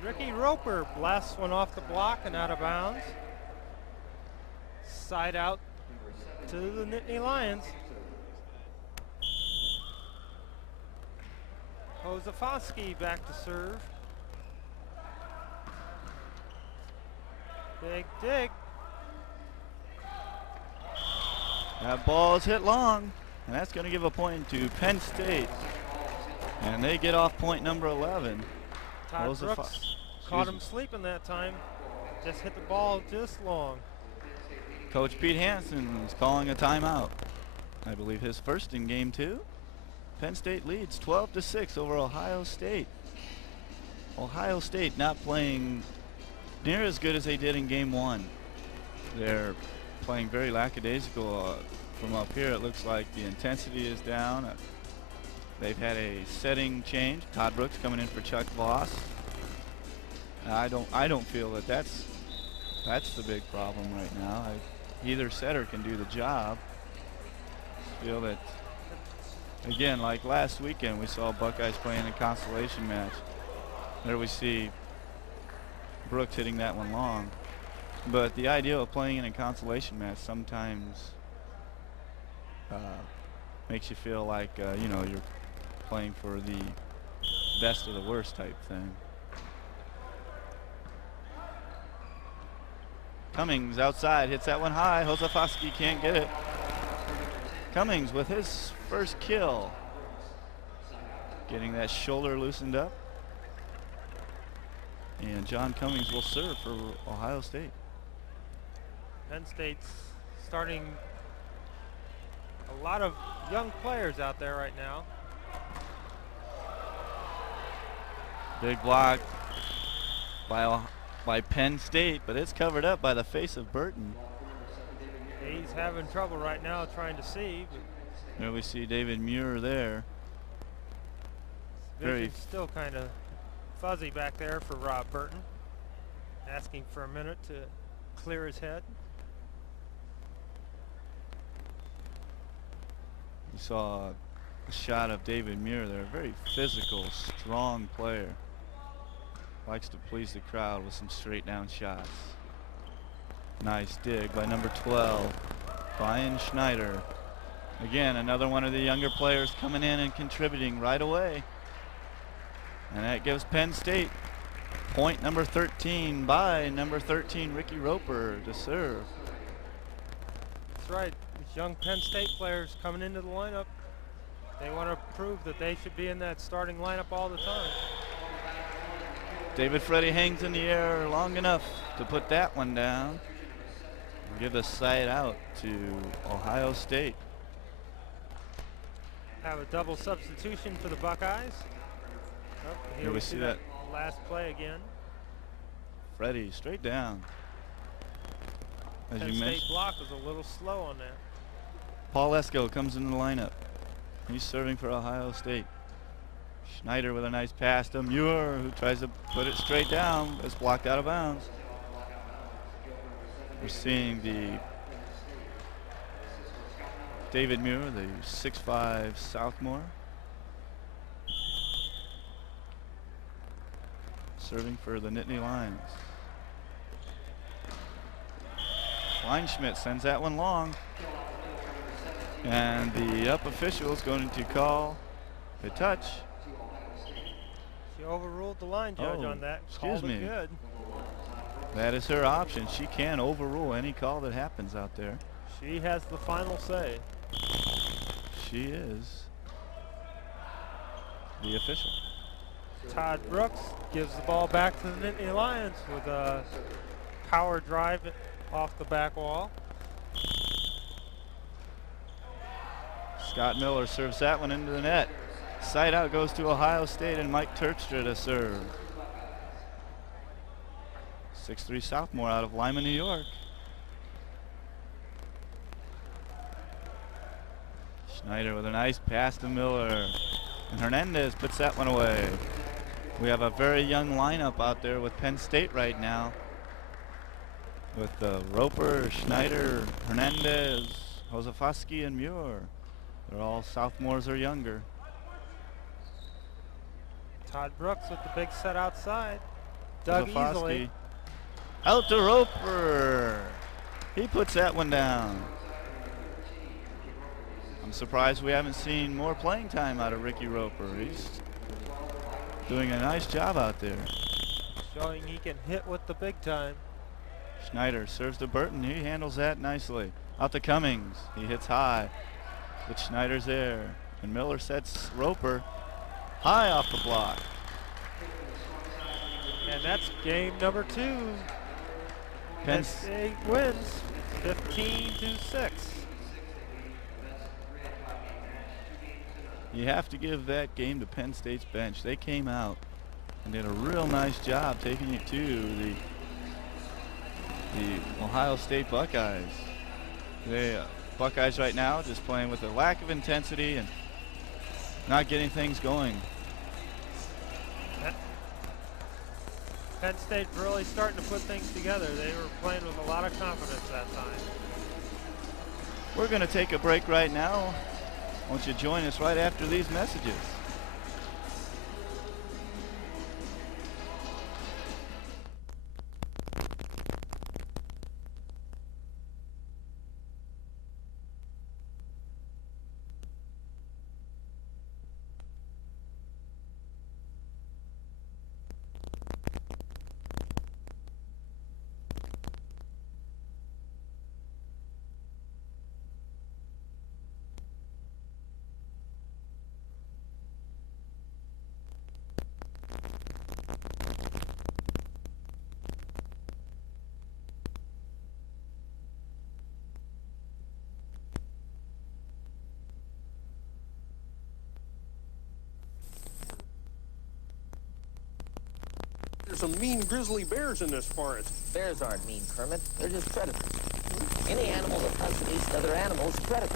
Ricky Roper blasts one off the block and out of bounds. Side out to the Nittany Lions. Hozofoski back to serve. Big dig. That ball is hit long, and that's going to give a point to Penn State. And they get off point number 11. Todd Brooks caught him sleeping that time. Just hit the ball just long. Coach Pete Hansen is calling a timeout. I believe his first in game 2. Penn State leads 12-6 over Ohio State. Ohio State not playing near as good as they did in game 1. They're playing very lackadaisical. From up here, it looks like the intensity is down. They've had a setting change. Todd Brooks coming in for Chuck Voss. I don't feel that that's the big problem right now. Either setter can do the job. I feel that, again, like last weekend, we saw Buckeyes playing a consolation match. There we see Brooks hitting that one long. But the idea of playing in a consolation match sometimes makes you feel like you know, you're playing for the best of the worst type thing. Cummings outside, hits that one high. Hozofoski can't get it. Cummings with his first kill. Getting that shoulder loosened up. And John Cummings will serve for Ohio State. Penn State's starting a lot of young players out there right now. Big block by by Penn State, but it's covered up by the face of Burton. He's having trouble right now trying to see. There we see David Muir there. Vision's still kind of fuzzy back there for Rob Burton. Asking for a minute to clear his head. We saw a shot of David Muir there. Very physical, strong player. Likes to please the crowd with some straight down shots. Nice dig by number 12, Brian Schneider. Again, another one of the younger players coming in and contributing right away. And that gives Penn State point number 13 by number 13, Ricky Roper, to serve. That's right. These young Penn State players coming into the lineup, they want to prove that they should be in that starting lineup all the time. David Freddy hangs in the air long enough to put that one down. Give the side out to Ohio State. Have a double substitution for the Buckeyes. Oh, here we see that last play again. Freddy straight down. As Penn you State mentioned, block was a little slow on that. Paul Esco comes in the lineup. He's serving for Ohio State. Schneider with a nice pass to Muir, who tries to put it straight down. It's blocked out of bounds. We're seeing the David Muir, the 6'5" sophomore, serving for the Nittany Lions. Kleinschmidt sends that one long. And the up official is going to call a touch. She overruled the line judge on that. Excuse me. Good. That is her option. She can overrule any call that happens out there. She has the final say. She is the official. Todd Brooks gives the ball back to the Nittany Lions with a power drive off the back wall. Scott Miller serves that one into the net. Side out goes to Ohio State and Mike Terpstra to serve. 6'3" sophomore out of Lima, New York. Schneider with a nice pass to Miller. And Hernandez puts that one away. We have a very young lineup out there with Penn State right now. With Roper, Schneider, Hernandez, Josefowski, and Muir. They're all sophomores or younger. Todd Brooks with the big set outside. Dug easily. Out to Roper. He puts that one down. I'm surprised we haven't seen more playing time out of Ricky Roper. He's doing a nice job out there. Showing he can hit with the big time. Schneider serves to Burton. He handles that nicely. Out to Cummings. He hits high. But Schneider's there. And Miller sets Roper high off the block. And that's game number 2. Penn State wins 15-6. You have to give that game to Penn State's bench. They came out and did a real nice job taking it to the Ohio State Buckeyes. The Buckeyes right now just playing with a lack of intensity and not getting things going. Penn State really starting to put things together. They were playing with a lot of confidence that time. We're going to take a break right now. Won't you join us right after these messages? some mean grizzly bears in this forest. Bears aren't mean, Kermit. They're just predators. Any animal that hunts and eats other animals is a predator.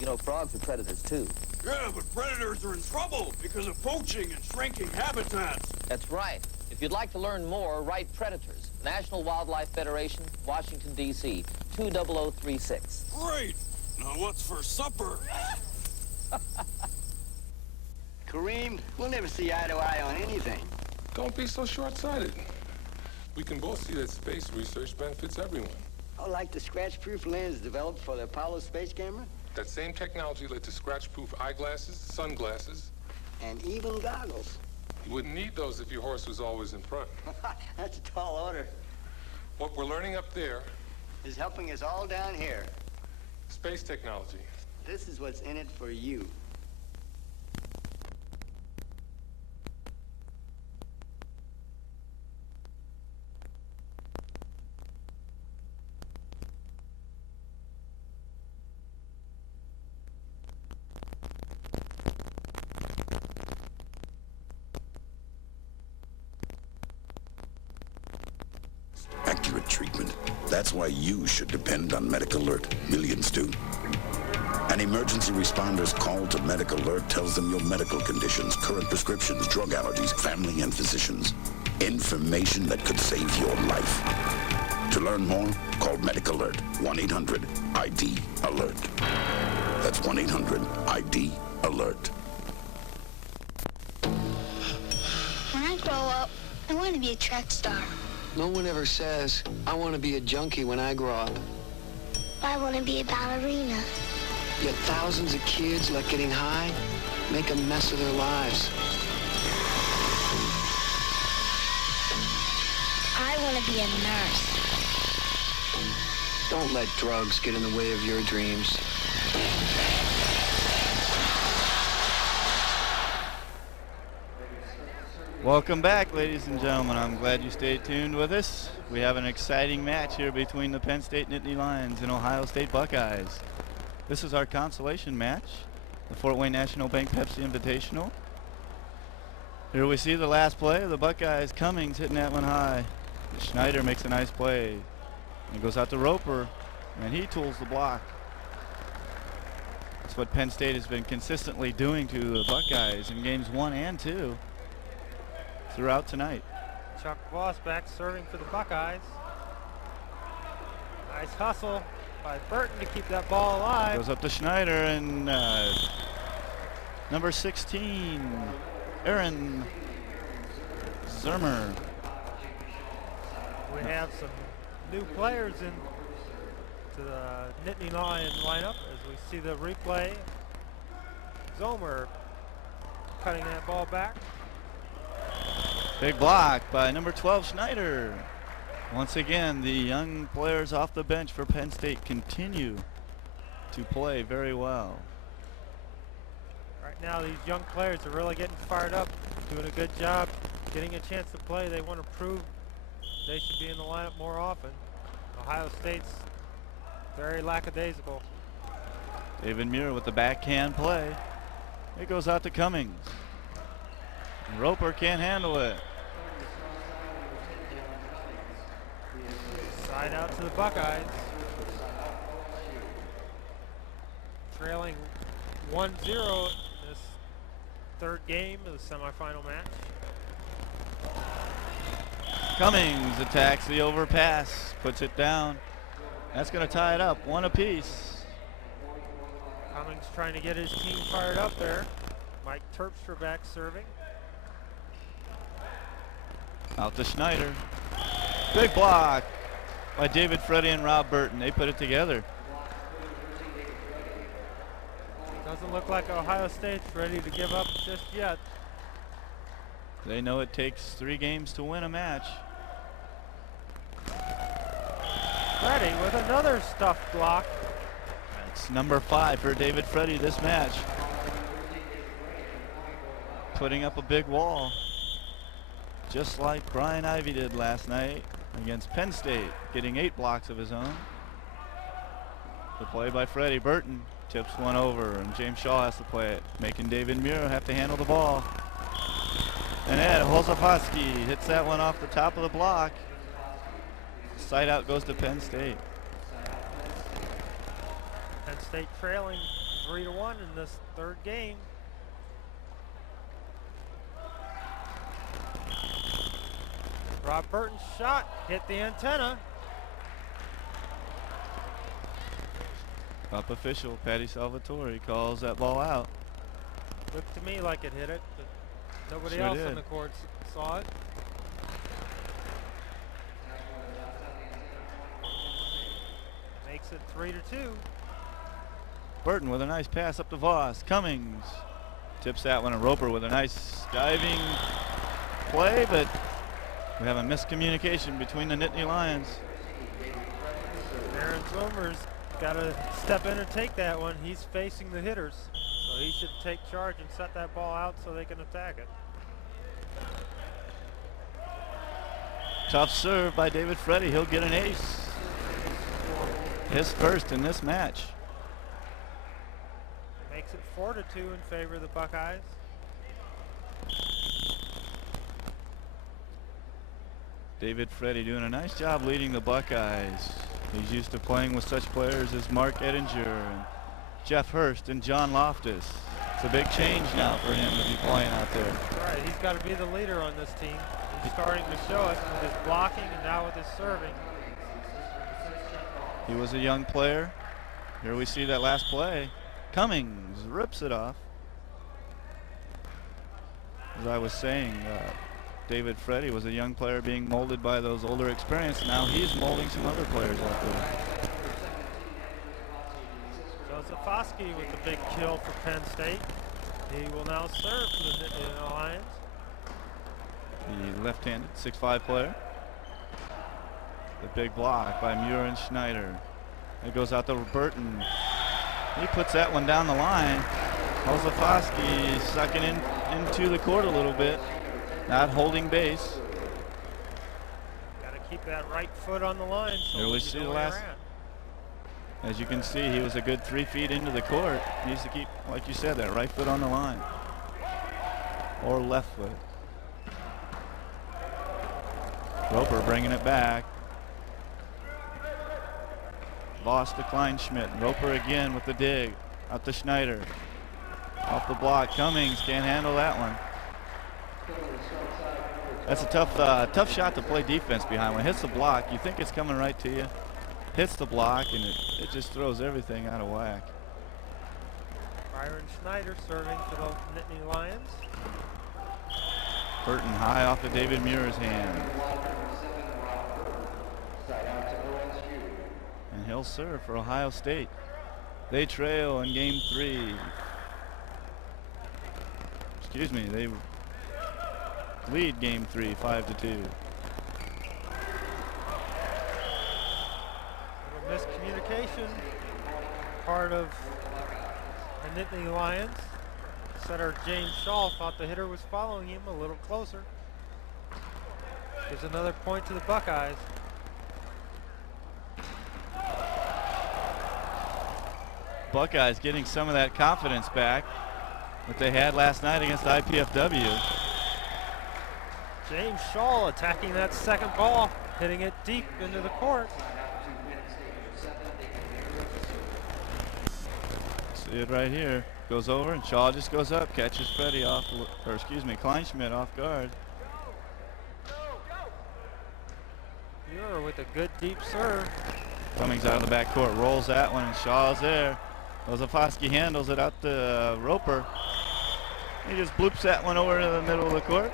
You know, frogs are predators, too. Yeah, but predators are in trouble because of poaching and shrinking habitats. That's right. If you'd like to learn more, write Predators. National Wildlife Federation, Washington, D.C., 20036. Great. Now what's for supper? Kareem, we'll never see eye to eye on anything. Don't be so short-sighted. We can both see that space research benefits everyone. Oh, like the scratch-proof lens developed for the Apollo space camera? That same technology led to scratch-proof eyeglasses, sunglasses. And even goggles. You wouldn't need those if your horse was always in front. That's a tall order. What we're learning up there Is helping us all down here. space technology. This is what's in it for you. Accurate treatment. That's why you should depend on Medical Alert. Millions do. An emergency responder's call to Medical Alert tells them your medical conditions, current prescriptions, drug allergies, family and physicians. Information that could save your life. To learn more, call Medical Alert. 1-800-ID-ALERT. That's 1-800-ID-ALERT. When I grow up, I want to be a track star. No one ever says, I want to be a junkie when I grow up. I want to be a ballerina. Yet thousands of kids let getting high make a mess of their lives. I want to be a nurse. Don't let drugs get in the way of your dreams. Welcome back, ladies and gentlemen. I'm glad you stayed tuned with us. We have an exciting match here between the Penn State Nittany Lions and Ohio State Buckeyes. This is our consolation match, the Fort Wayne National Bank Pepsi Invitational. Here we see the last play of the Buckeyes. Cummings hitting that one high. Schneider makes a nice play. He goes out to Roper, and he tools the block. That's what Penn State has been consistently doing to the Buckeyes in games 1 and 2 throughout tonight. Chuck Voss back serving for the Buckeyes. Nice hustle by Burton to keep that ball alive. Goes up to Schneider, and number 16, Aaron Zermer. We have some new players in to the Nittany Lion lineup as we see the replay. Zomer cutting that ball back. Big block by number 12, Schneider. Once again, the young players off the bench for Penn State continue to play very well. Right now, these young players are really getting fired up, doing a good job, getting a chance to play. They want to prove they should be in the lineup more often. Ohio State's very lackadaisical. David Muir with the backhand play. It goes out to Cummings. Roper can't handle it. Side out to the Buckeyes. Trailing 1-0 in this third game of the semifinal match. Cummings attacks the overpass, puts it down. That's going to tie it up, 1 apiece. Cummings trying to get his team fired up there. Mike Terpstra back serving. Out to Schneider. Big block by David Freddy and Rob Burton. They put it together. Doesn't look like Ohio State's ready to give up just yet. They know it takes 3 games to win a match. Freddy with another stuffed block. That's number 5 for David Freddy this match. Putting up a big wall, just like Brian Ivy did last night against Penn State, getting 8 blocks of his own. The play by Freddie. Burton tips one over, and James Shaw has to play it, making David Muir have to handle the ball. And Ed Holzafosky hits that one off the top of the block. Side out goes to Penn State. Penn State trailing 3-1 in this third game. Rob Burton's shot hit the antenna. Up official Patty Salvatore calls that ball out. Looked to me like it hit it, but nobody Sure else did. on the court saw it. Makes it 3-2. Burton with a nice pass up to Voss. Cummings tips that one, and Roper with a nice diving play, but we have a miscommunication between the Nittany Lions. Aaron Zoomer's got to step in and take that one. He's facing the hitters, so he should take charge and set that ball out so they can attack it. Tough serve by David Freddy. He'll get an ace. His first in this match. Makes it 4-2 in favor of the Buckeyes. David Freddy doing a nice job leading the Buckeyes. He's used to playing with such players as Mark Ettinger and Jeff Hurst and John Loftus. It's a big change now for him to be playing out there. Right, he's got to be the leader on this team. He's starting to show us with his blocking and now with his serving. He was a young player. Here we see that last play. Cummings rips it off. As I was saying, David Freddy was a young player being molded by those older experience. Now he's molding some other players out there. Joseph Foskey with the big kill for Penn State. He will now serve for the Nittany Lions. The left-handed 6'5" player. The big block by Muir and Schneider. It goes out to Burton. He puts that one down the line. Holzafosky sucking into the court a little bit. Not holding base. Got to keep that right foot on the line. So There we see the last. As you can see, he was a good 3 feet into the court. He needs to keep, like you said, that right foot on the line. Or left foot. Roper bringing it back. Voss to Kleinschmidt. Roper again with the dig. Out to Schneider. Off the block. Cummings can't handle that one. That's a tough shot to play defense behind. When it hits the block, you think it's coming right to you. Hits the block, and it just throws everything out of whack. Byron Schneider serving for the Nittany Lions. Burton high off of David Muir's hand. And he'll serve for Ohio State. They trail in game 3. Excuse me, they lead game 3, 5-2. Miscommunication, part of the Nittany Lions. Setter James Shaw thought the hitter was following him a little closer. Gives another point to the Buckeyes. Buckeyes getting some of that confidence back that they had last night against IPFW. James Shaw attacking that second ball, hitting it deep into the court. See it right here. Goes over and Shaw just goes up, catches Freddy off, or excuse me, Kleinschmidt off guard. Muir with a good deep serve. Cummings out of the back court, rolls that one, and Shaw's there. Holzafosky handles it out to Roper. He just bloops that one over to the middle of the court.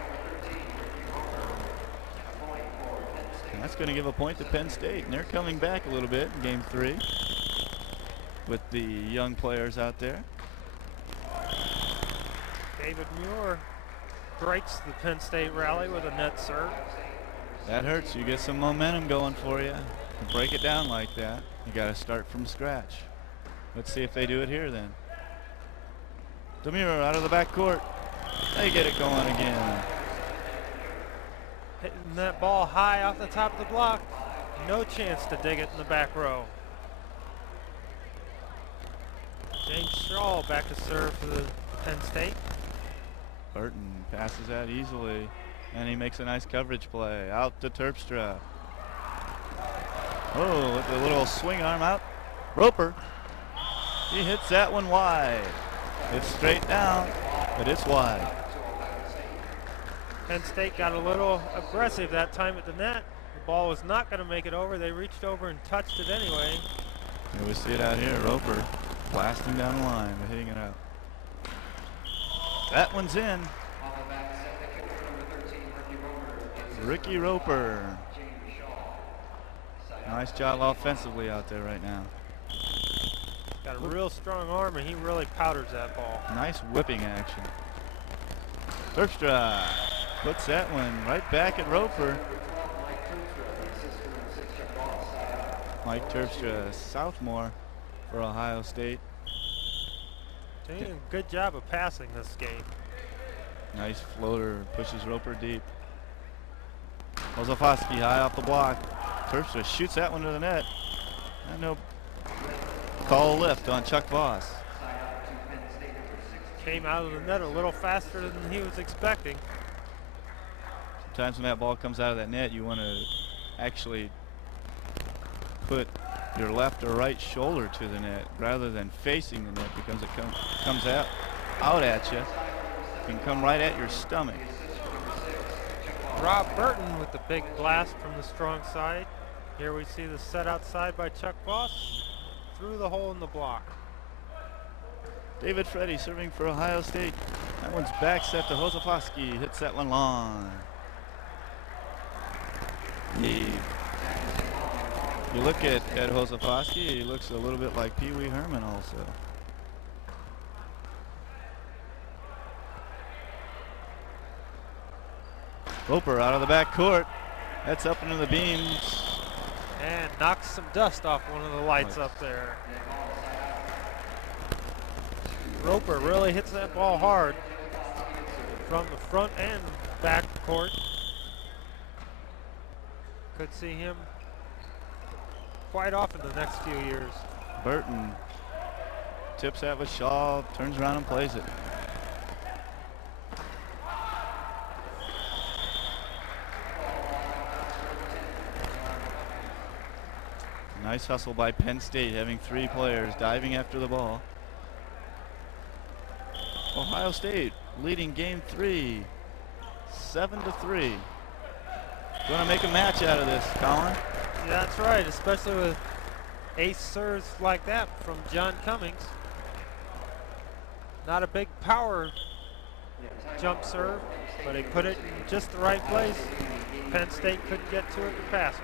And that's going to give a point to Penn State, and they're coming back a little bit in game 3 with the young players out there. David Muir breaks the Penn State rally with a net serve. That hurts. You get some momentum going for you. To break it down like that, you got to start from scratch. Let's see if they do it here then. Demure out of the back court. They get it going again. Hitting that ball high off the top of the block. No chance to dig it in the back row. James Shaw back to serve for the Penn State. Burton passes that easily, and he makes a nice coverage play. Out to Terpstra. Oh, with a little swing arm out. Roper. He hits that one wide. It's straight down, but it's wide. Penn State got a little aggressive that time at the net. The ball was not going to make it over. They reached over and touched it anyway. Here we see it out here. Roper blasting down the line, but hitting it out. That one's in. Ricky Roper. Nice job offensively out there right now. Got a real strong arm, and he really powders that ball. Nice whipping action. Terpstra puts that one right back at Roper. Mike Terpstra, sophomore for Ohio State. Doing a good job of passing this game. Nice floater, pushes Roper deep. Ozafowski high off the block. Terpstra shoots that one to the net. And no call lift on Chuck Voss. Came out of the net a little faster than he was expecting. Sometimes when that ball comes out of that net, you want to actually put your left or right shoulder to the net rather than facing the net, because it comes out at you. It can come right at your stomach. Rob Burton with the big blast from the strong side. Here we see the set outside by Chuck Voss through the hole in the block. David Freddy serving for Ohio State. That one's back set to Ozafowski. Hits that one long. You look at Ozafowski, he looks a little bit like Pee Wee Herman also. Roper out of the back court. That's up into the beams. And knocks some dust off one of the lights up there. Roper really hits that ball hard from the front and back court. Could see him quite often the next few years. Burton tips that with Shaw, turns around and plays it. Nice hustle by Penn State, having three players diving after the ball. Ohio State leading game 3, 7-3. Going to make a match out of this, Colin. Yeah, that's right, especially with ace serves like that from John Cummings. Not a big power jump serve, but he put it in just the right place. Penn State couldn't get to it to pass it.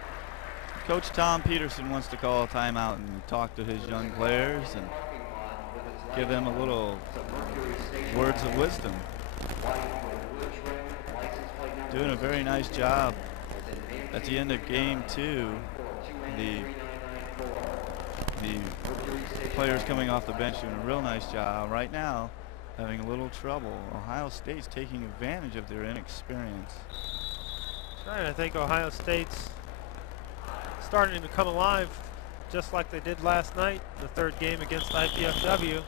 Coach Tom Peterson wants to call a timeout and talk to his young players and give them a little words of wisdom. Doing a very nice job at the end of game 2. The players coming off the bench doing a real nice job. Right now, having a little trouble. Ohio State's taking advantage of their inexperience. Right, I think Ohio State's starting to come alive just like they did last night, the third game against IPFW.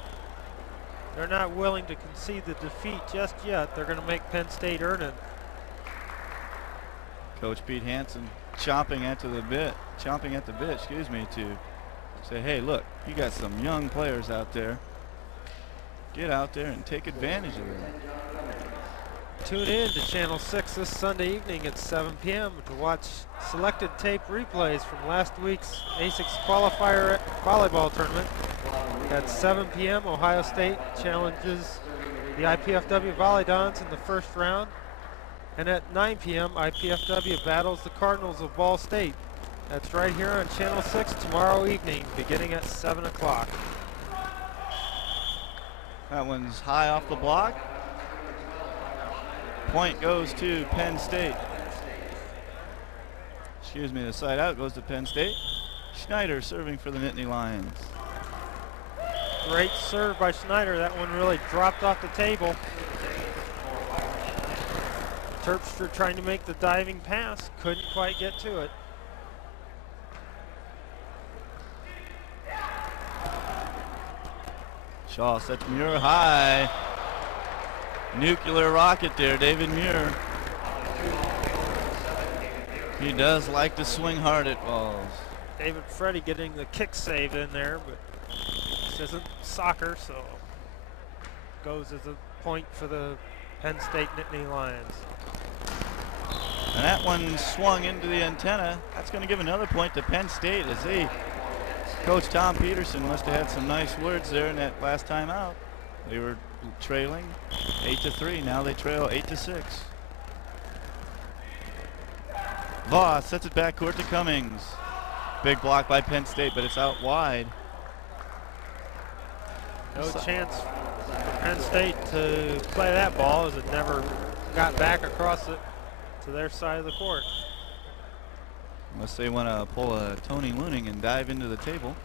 They're not willing to concede the defeat just yet. They're going to make Penn State earn it. Coach Pete Hansen chomping at the bit, to say, hey, look, you got some young players out there. Get out there and take advantage of it. Tune in to Channel 6 this Sunday evening at 7 p.m. to watch selected tape replays from last week's ASICS qualifier volleyball tournament. At 7 p.m., Ohio State challenges the IPFW Volleyball in the first round. And at 9 p.m., IPFW battles the Cardinals of Ball State. That's right here on Channel 6 tomorrow evening, beginning at 7 o'clock. That one's high off the block. Point goes to Penn State. Excuse me, the side out goes to Penn State. Schneider serving for the Nittany Lions. Great serve by Schneider. That one really dropped off the table. Terpstra trying to make the diving pass, couldn't quite get to it. Shaw sets Muir high. nuclear rocket there, David Muir. He does like to swing hard at balls. David Freddy getting the kick save in there, but this isn't soccer, so goes as a point for the Penn State Nittany Lions. And that one swung into the antenna. That's going to give another point to Penn State as Coach Tom Peterson must have had some nice words there in that last time out. They were trailing 8-3. Now they trail 8-6. Voss sets it back court to Cummings. Big block by Penn State, but it's out wide. No chance for Penn State to play that ball as it never got back across it to their side of the court. Unless they want to pull a Tony Looning and dive into the table.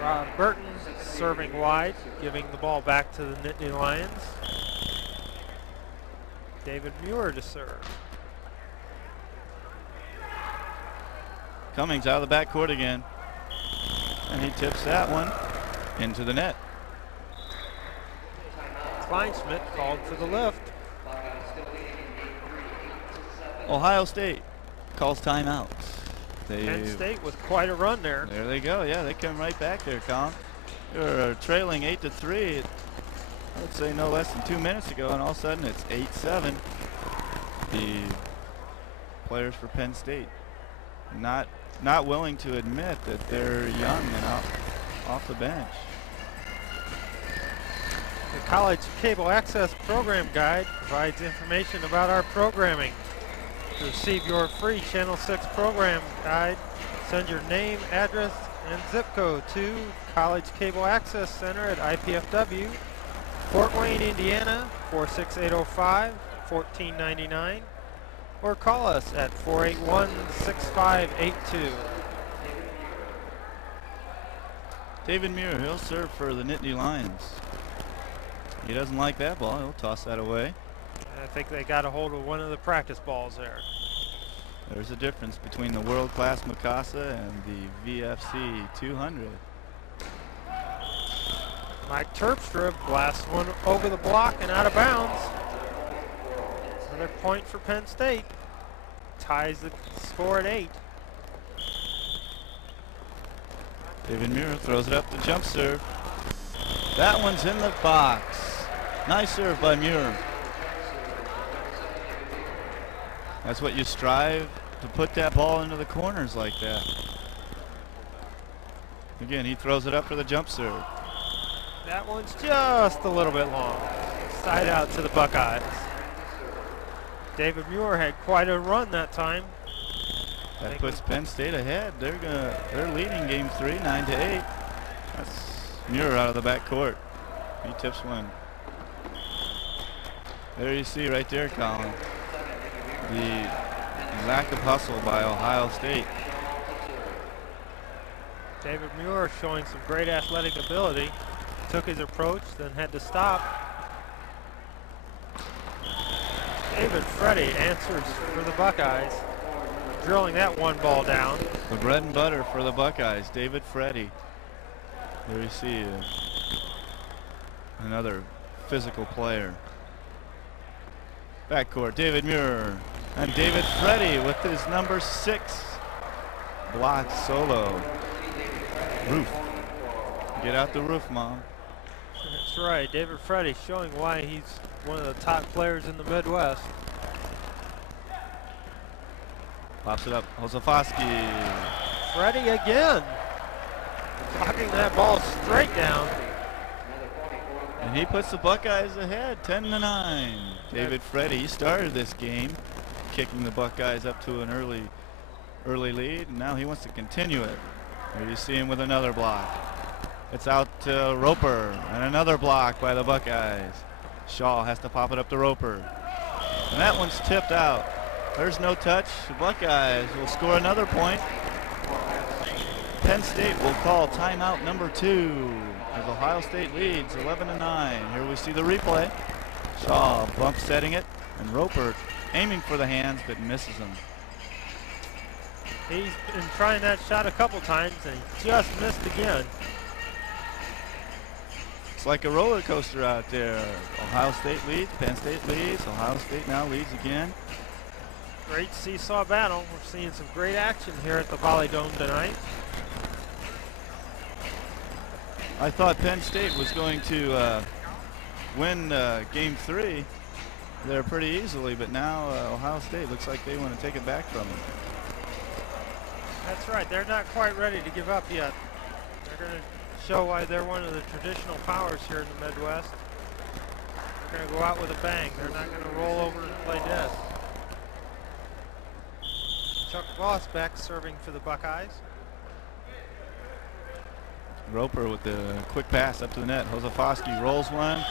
Rob Burton serving wide, giving the ball back to the Nittany Lions. David Muir to serve. Cummings out of the backcourt again. And he tips that one into the net. Kleinschmidt called for the lift. Ohio State calls timeout. Penn State with quite a run there. There they go. Yeah, they come right back there, Colin. They were trailing 8-3. I would say no less than 2 minutes ago, and all of a sudden it's 8-7. The players for Penn State not willing to admit that they're young and off the bench. The College Cable Access Program Guide provides information about our programming. To receive your free Channel 6 program guide, send your name, address, and zip code to College Cable Access Center at IPFW, Fort Wayne, Indiana, 46805, 1499, or call us at 481-6582. David Muir, he'll serve for the Nittany Lions. He doesn't like that ball. He'll toss that away. I think they got a hold of one of the practice balls there. There's a difference between the world-class Mikasa and the VFC 200. Mike Terpstra blasts one over the block and out of bounds. Another point for Penn State. Ties the score at 8. David Muir throws it up to jump serve. That one's in the box. Nice serve by Muir. That's what you strive to put that ball into the corners like that. Again, he throws it up for the jump serve. That one's just a little bit long. Side out to the Buckeyes. David Muir had quite a run that time. That puts Penn State ahead. They're leading game 3, 9-8. That's Muir out of the backcourt. He tips one. There you see right there, Colin, the lack of hustle by Ohio State. David Muir showing some great athletic ability. Took his approach, then had to stop. David Freddy answers for the Buckeyes, drilling that one ball down. The bread and butter for the Buckeyes, David Freddy. There you see another physical player. Backcourt, David Muir and David Freddy with his number 6 block solo. Roof. Get out the roof, Mom. That's right, David Freddy showing why he's one of the top players in the Midwest. Pops it up, Josefowski. Freddy again, blocking that ball straight down. And he puts the Buckeyes ahead, 10-9. David Freddy started this game, kicking the Buckeyes up to an early lead, and now he wants to continue it. There you see him with another block. It's out to Roper, and another block by the Buckeyes. Shaw has to pop it up to Roper. And that one's tipped out. There's no touch. The Buckeyes will score another point. Penn State will call timeout number 2 as Ohio State leads 11-9. Here we see the replay. Shaw bump setting it, and Roper aiming for the hands but misses him. He's been trying that shot a couple times and he just missed again. It's like a roller coaster out there. Ohio State leads, Penn State leads, Ohio State now leads again. Great seesaw battle. We're seeing some great action here at the Volleyball tonight. I thought Penn State was going to win game 3 there pretty easily, but now Ohio State looks like they want to take it back from them. That's right. They're not quite ready to give up yet. They're going to show why they're one of the traditional powers here in the Midwest. They're going to go out with a bang. They're not going to roll over and play dead. Chuck Voss back serving for the Buckeyes. Roper with the quick pass up to the net. Josefowski rolls one.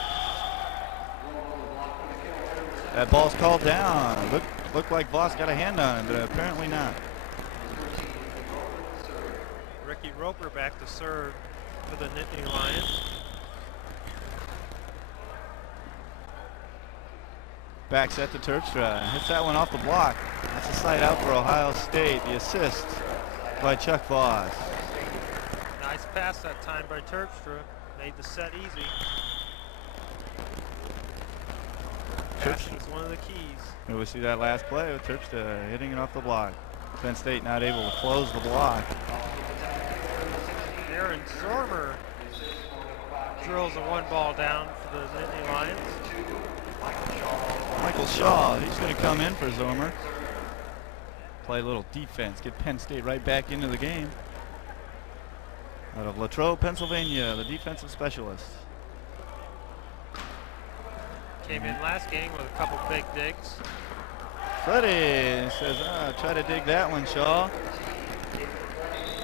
That ball's called down. Looked like Voss got a hand on it, but apparently not. Ricky Roper back to serve for the Nittany Lions. Back set to Terpstra. Hits that one off the block. That's a side out for Ohio State. The assist by Chuck Voss. Nice pass that time by Terpstra. Made the set easy. Passing is one of the keys. And we see that last play with Terpstra hitting it off the block. Penn State not able to close the block. Aaron Zormer drills a one ball down for the Nittany Lions. Michael Shaw, he's going to come in for Zormer. Play a little defense, get Penn State right back into the game. Out of Latrobe, Pennsylvania, the defensive specialist. Came in last game with a couple big digs. Freddie says, try to dig that one, Shaw.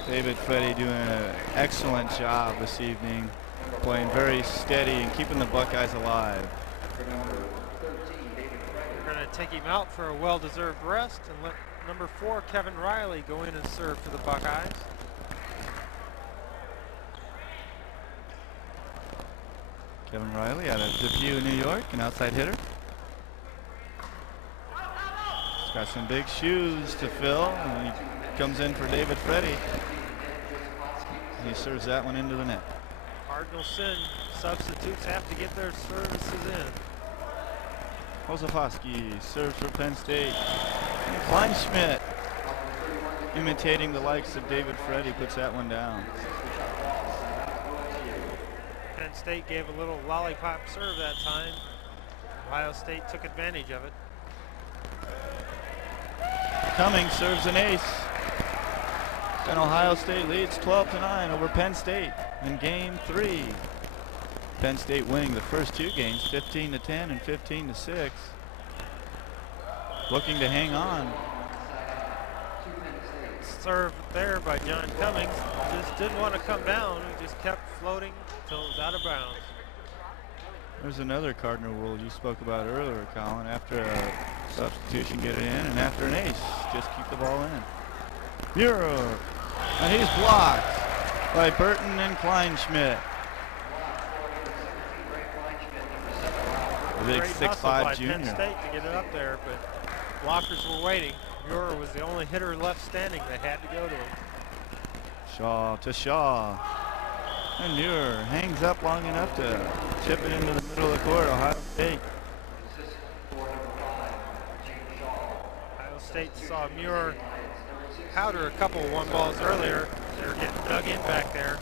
David Freddie doing an excellent job this evening, playing very steady and keeping the Buckeyes alive. We're going to take him out for a well-deserved rest and let number 4, Kevin Riley, go in and serve for the Buckeyes. Kevin Riley out of Depew, New York, an outside hitter. He's got some big shoes to fill, and he comes in for David Freddie. He serves that one into the net. Cardinal Sin substitutes have to get their services in. Josefowski serves for Penn State. Kleinschmidt, imitating the likes of David Freddie, puts that one down. Penn State gave a little lollipop serve that time. Ohio State took advantage of it. Cummings serves an ace. And Ohio State leads 12-9 over Penn State in game 3. Penn State winning the first 2 games, 15-10 and 15-6. Looking to hang on. Serve there by John Cummings. Just didn't want to come down. He just kept floating until it was out of bounds. There's another cardinal rule you spoke about earlier, Colin. After a substitution, get it in, and after an ace, just keep the ball in. Muir, and he's blocked by Burton and Kleinschmidt. The big 6'5" junior. Penn State to get it up there, but blockers were waiting. Muir was the only hitter left standing. They had to go to him. Shaw to Shaw. And Muir hangs up long enough to chip it into the middle of the court. Ohio State. Ohio State saw Muir powder a couple of one balls earlier. They were getting dug in back there.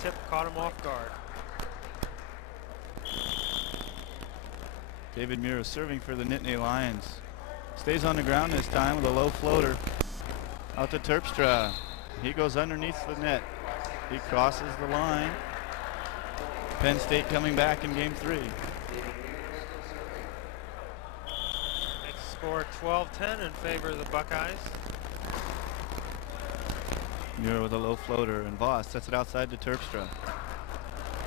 Tip caught him off guard. David Muir is serving for the Nittany Lions. Stays on the ground this time with a low floater. Out to Terpstra. He goes underneath the net. He crosses the line. Penn State coming back in game 3. Makes the score 12-10 in favor of the Buckeyes. Muir with a low floater, and Voss sets it outside to Terpstra.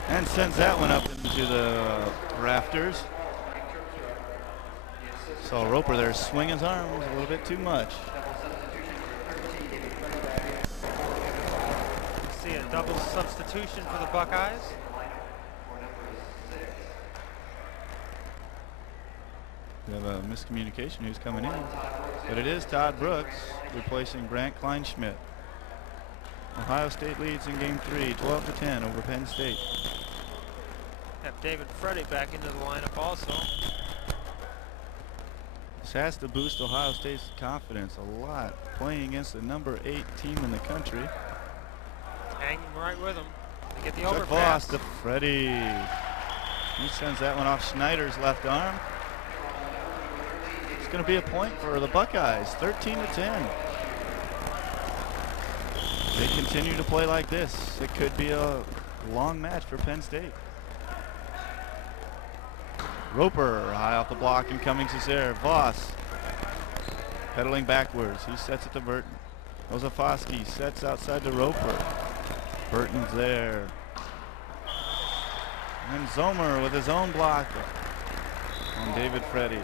And sends that one up into the rafters. Saw Roper there swing his arms a little bit too much. See a double substitution for the Buckeyes. We have a miscommunication who's coming in. But it is Todd Brooks replacing Brant Kleinschmidt. Ohio State leads in game 3, 12-10 over Penn State. have David Freddy back into the lineup also. This has to boost Ohio State's confidence a lot, playing against the number 8 team in the country. Hanging right with him. They get the Chuck overpass. Voss to Freddie. He sends that one off Schneider's left arm. It's going to be a point for the Buckeyes, 13-10. They continue to play like this. It could be a long match for Penn State. Roper high off the block, and Cummings is there. Voss pedaling backwards. He sets it to Burton. Ozafosky sets outside to Roper. Burton's there. And Zomer with his own block on David Freddy.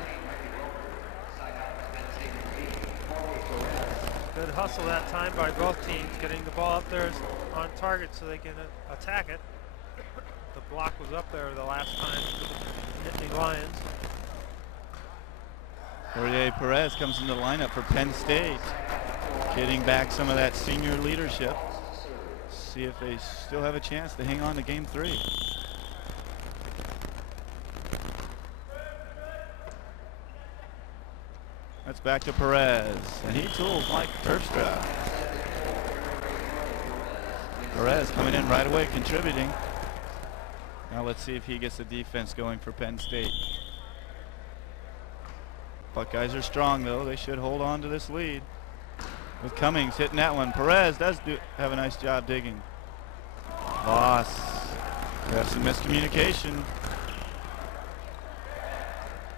Good hustle that time by both teams, getting the ball up there on target so they can attack it. The block was up there the last time for the Nittany Lions. Jorge Perez comes into the lineup for Penn State, getting back some of that senior leadership. See if they still have a chance to hang on to game 3. That's back to Perez, and he tools Mike Terpstra. Perez coming in right away, contributing. Now let's see if he gets the defense going for Penn State. Buckeyes are strong though. They should hold on to this lead. With Cummings hitting that one. Perez does have a nice job digging. Voss. We have some miscommunication.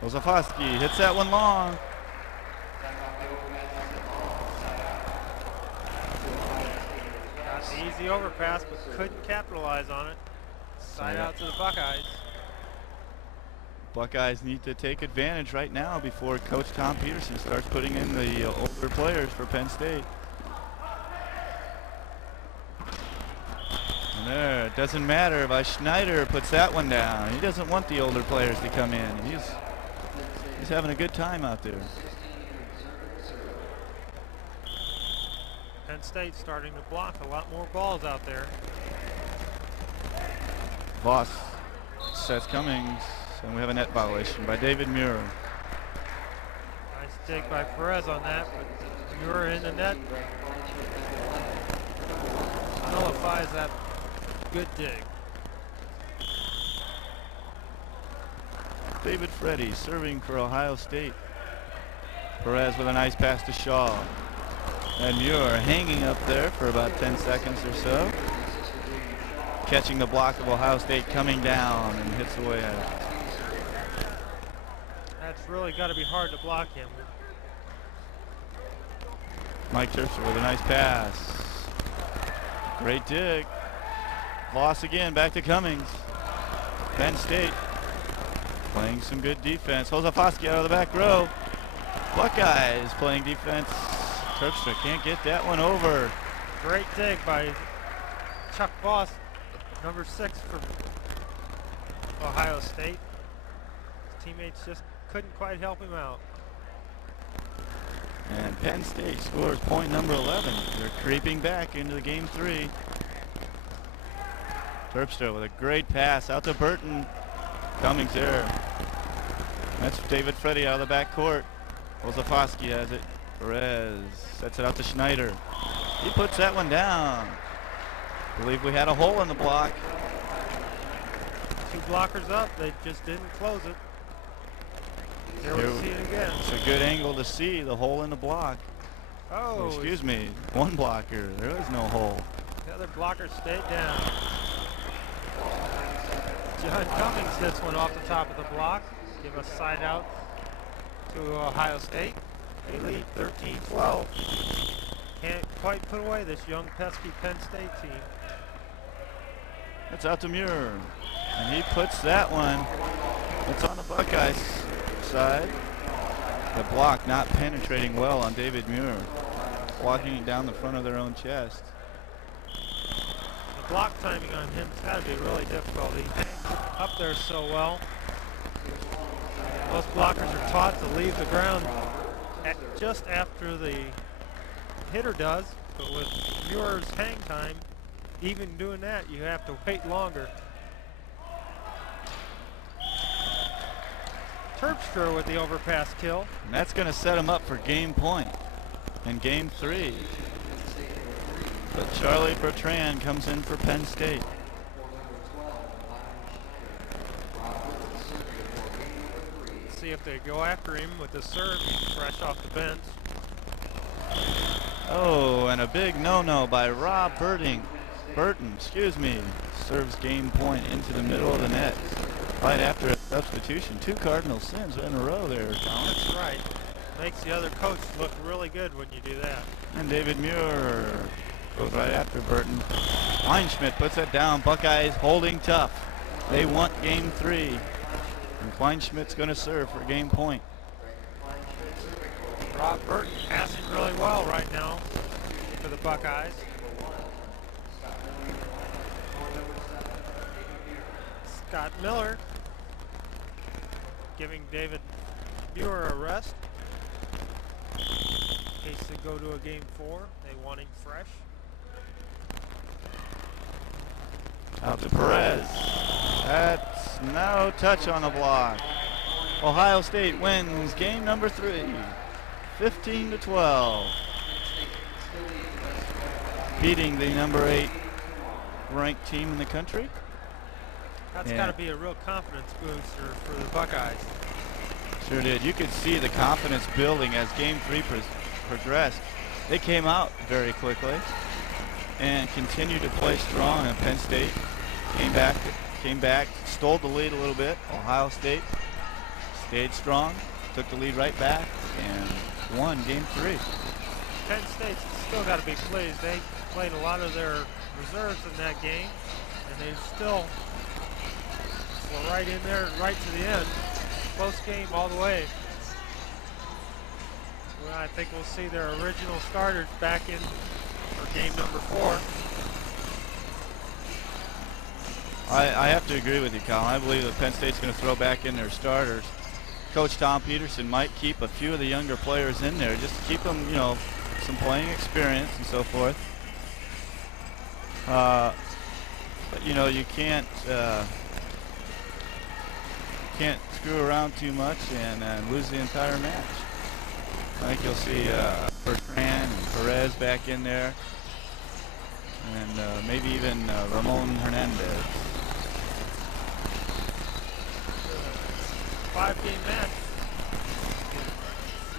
Ozafosky hits that one long. Got the easy overpass, but couldn't capitalize on it. Side out to the Buckeyes. Buckeyes need to take advantage right now before Coach Tom Peterson starts putting in the older players for Penn State. And there, it doesn't matter if Schneider puts that one down. He doesn't want the older players to come in. He's having a good time out there. Penn State starting to block a lot more balls out there. Voss sets Cummings, and we have a net violation by David Muir. Nice dig by Perez on that, but Muir in the net nullifies that good dig. David Freddy serving for Ohio State. Perez with a nice pass to Shaw. And Muir hanging up there for about 10 seconds or so. Catching the block of Ohio State, coming down and hits away at it. That's really got to be hard to block him. Mike Terpstra with a nice pass. Great dig. Loss again, back to Cummings. Penn State playing some good defense. Ozafosky out of the back row. Buckeyes playing defense. Terpstra can't get that one over. Great dig by Chuck Voss, number 6 for Ohio State. His teammates just couldn't quite help him out. And Penn State scores point number 11. They're creeping back into the game 3. Terpstra with a great pass out to Burton. Cummings there. That's David Freddy out of the back court. Ozafosky has it. Perez sets it out to Schneider. He puts that one down. I believe we had a hole in the block. 2 blockers up, they just didn't close it. Here we see it again. It's a good angle to see the hole in the block. Oh, excuse me, one blocker. There is no hole. The other blocker stayed down. John Cummings hits one off the top of the block. Give a side out to Ohio State. They lead 13-12. Can't quite put away this young, pesky Penn State team. It's out to Muir. And he puts that one. It's on the Buckeyes side. The block not penetrating well on David Muir. Walking it down the front of their own chest. The block timing on him's got to be really difficult. He hangs up there so well. Most blockers are taught to leave the ground just after the hitter does, but with Muir's hang time, even doing that, you have to wait longer. Herbster with the overpass kill. And that's going to set him up for game point in game 3. But Charlie Bertrand comes in for Penn State. See if they go after him with the serve, fresh off the bench. Oh, and a big no-no by Rob Burton, serves game point into the middle of the net right after a substitution. 2 cardinal sins in a row there, Colin. That's right. Makes the other coach look really good when you do that. And David Muir goes right after Burton. Kleinschmidt puts it down. Buckeyes holding tough. They want game 3. And Kleinschmidt's going to serve for game point. Rob Burton passing really well right now for the Buckeyes. Scott Miller giving David Muir a rest in case they go to a game 4. They want him fresh. Out to Perez. That's no touch on the block. Ohio State wins game number 3, 15-12. Beating the number 8 ranked team in the country. That's got to be a real confidence booster for the Buckeyes. Sure did. You could see the confidence building as game 3 progressed. They came out very quickly and continued to play strong, and Penn State came back, stole the lead a little bit. Ohio State stayed strong, took the lead right back, and won game 3. Penn State's still got to be pleased. They played a lot of their reserves in that game, and they still were right in there, right to the end. Close game all the way. Well, I think we'll see their original starters back in for game number 4. I have to agree with you, Colin. I believe that Penn State's going to throw back in their starters. Coach Tom Peterson might keep a few of the younger players in there just to keep them, you know, some playing experience and so forth. But you know, you can't screw around too much and lose the entire match. I think you'll see Bertrand and Perez back in there, and maybe even Ramon Hernandez. 5-game match.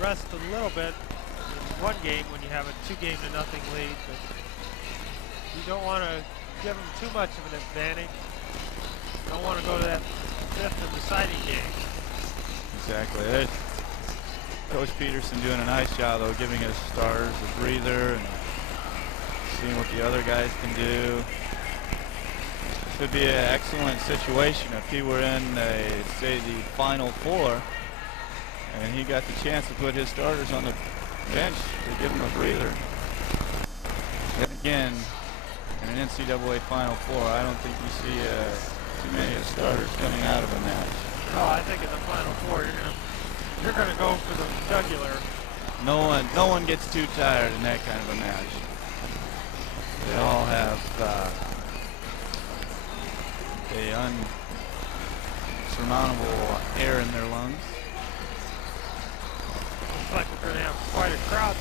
Rest a little bit in one game when you have a 2-0 lead, but you don't want to give them too much of an advantage. You don't want to go to that 5th and deciding game. Exactly. Coach Peterson doing a nice job, though, giving his starters a breather and seeing what the other guys can do. This would be an excellent situation if he were in, say, the Final Four, and he got the chance to put his starters on the bench to give them a breather. And again, in an NCAA Final Four, I don't think you see too many of the starters coming out of a match. No, I think in the Final Four you're gonna go for the jugular. No one gets too tired in that kind of a match. They all have a unsurmountable air in their lungs. Looks like we're gonna have quite a crowd.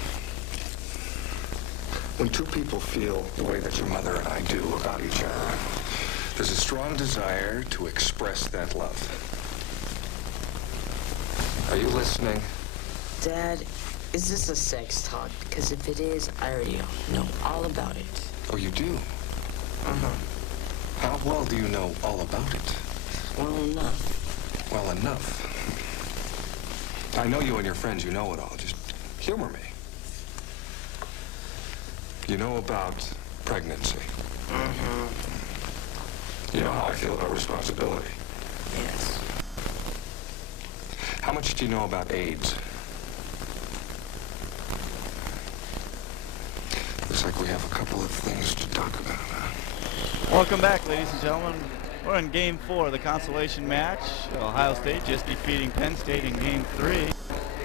When two people feel the way that your mother and I do about each other, there's a strong desire to express that love. Are you listening? Dad, is this a sex talk? Because if it is, I already know all about it. Oh, you do? Uh-huh. How well do you know all about it? Well enough. Well enough. I know you and your friends, you know it all. Just humor me. You know about pregnancy. Mm-hmm. You know how I feel about responsibility. Yes. How much do you know about AIDS? Looks like we have a couple of things to talk about, huh? Welcome back, ladies and gentlemen. We're in Game 4 of the consolation match. Ohio State just defeating Penn State in Game 3.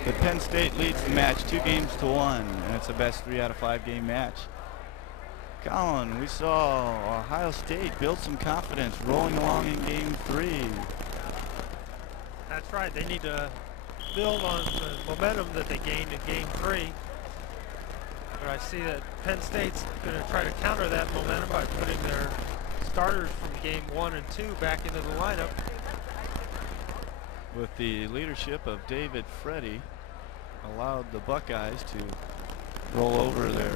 But Penn State leads the match 2-1, and it's a best 3 out of 5 game match. Colin, we saw Ohio State build some confidence rolling along in Game 3. That's right. They need to build on the momentum that they gained in Game 3. But I see that Penn State's going to try to counter that momentum by putting their starters from Game 1 and 2 back into the lineup. With the leadership of David Freddy, allowed the Buckeyes to roll over the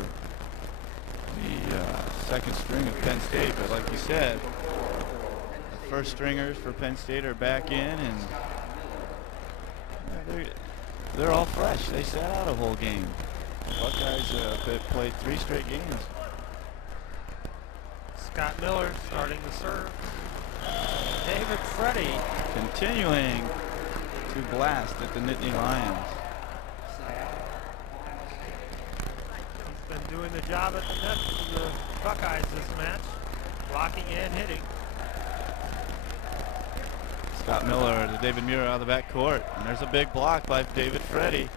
second string of Penn State. But like you said, the first stringers for Penn State are back in, and they're all fresh. They sat out a whole game. The Buckeyes played 3 straight games. Scott Miller starting the serve. David Freddy continuing to blast at the Nittany Lions. He's been doing the job at the net for the Buckeyes this match, blocking and hitting. Scott Miller to David Muir out of the backcourt, and there's a big block by David Freddy.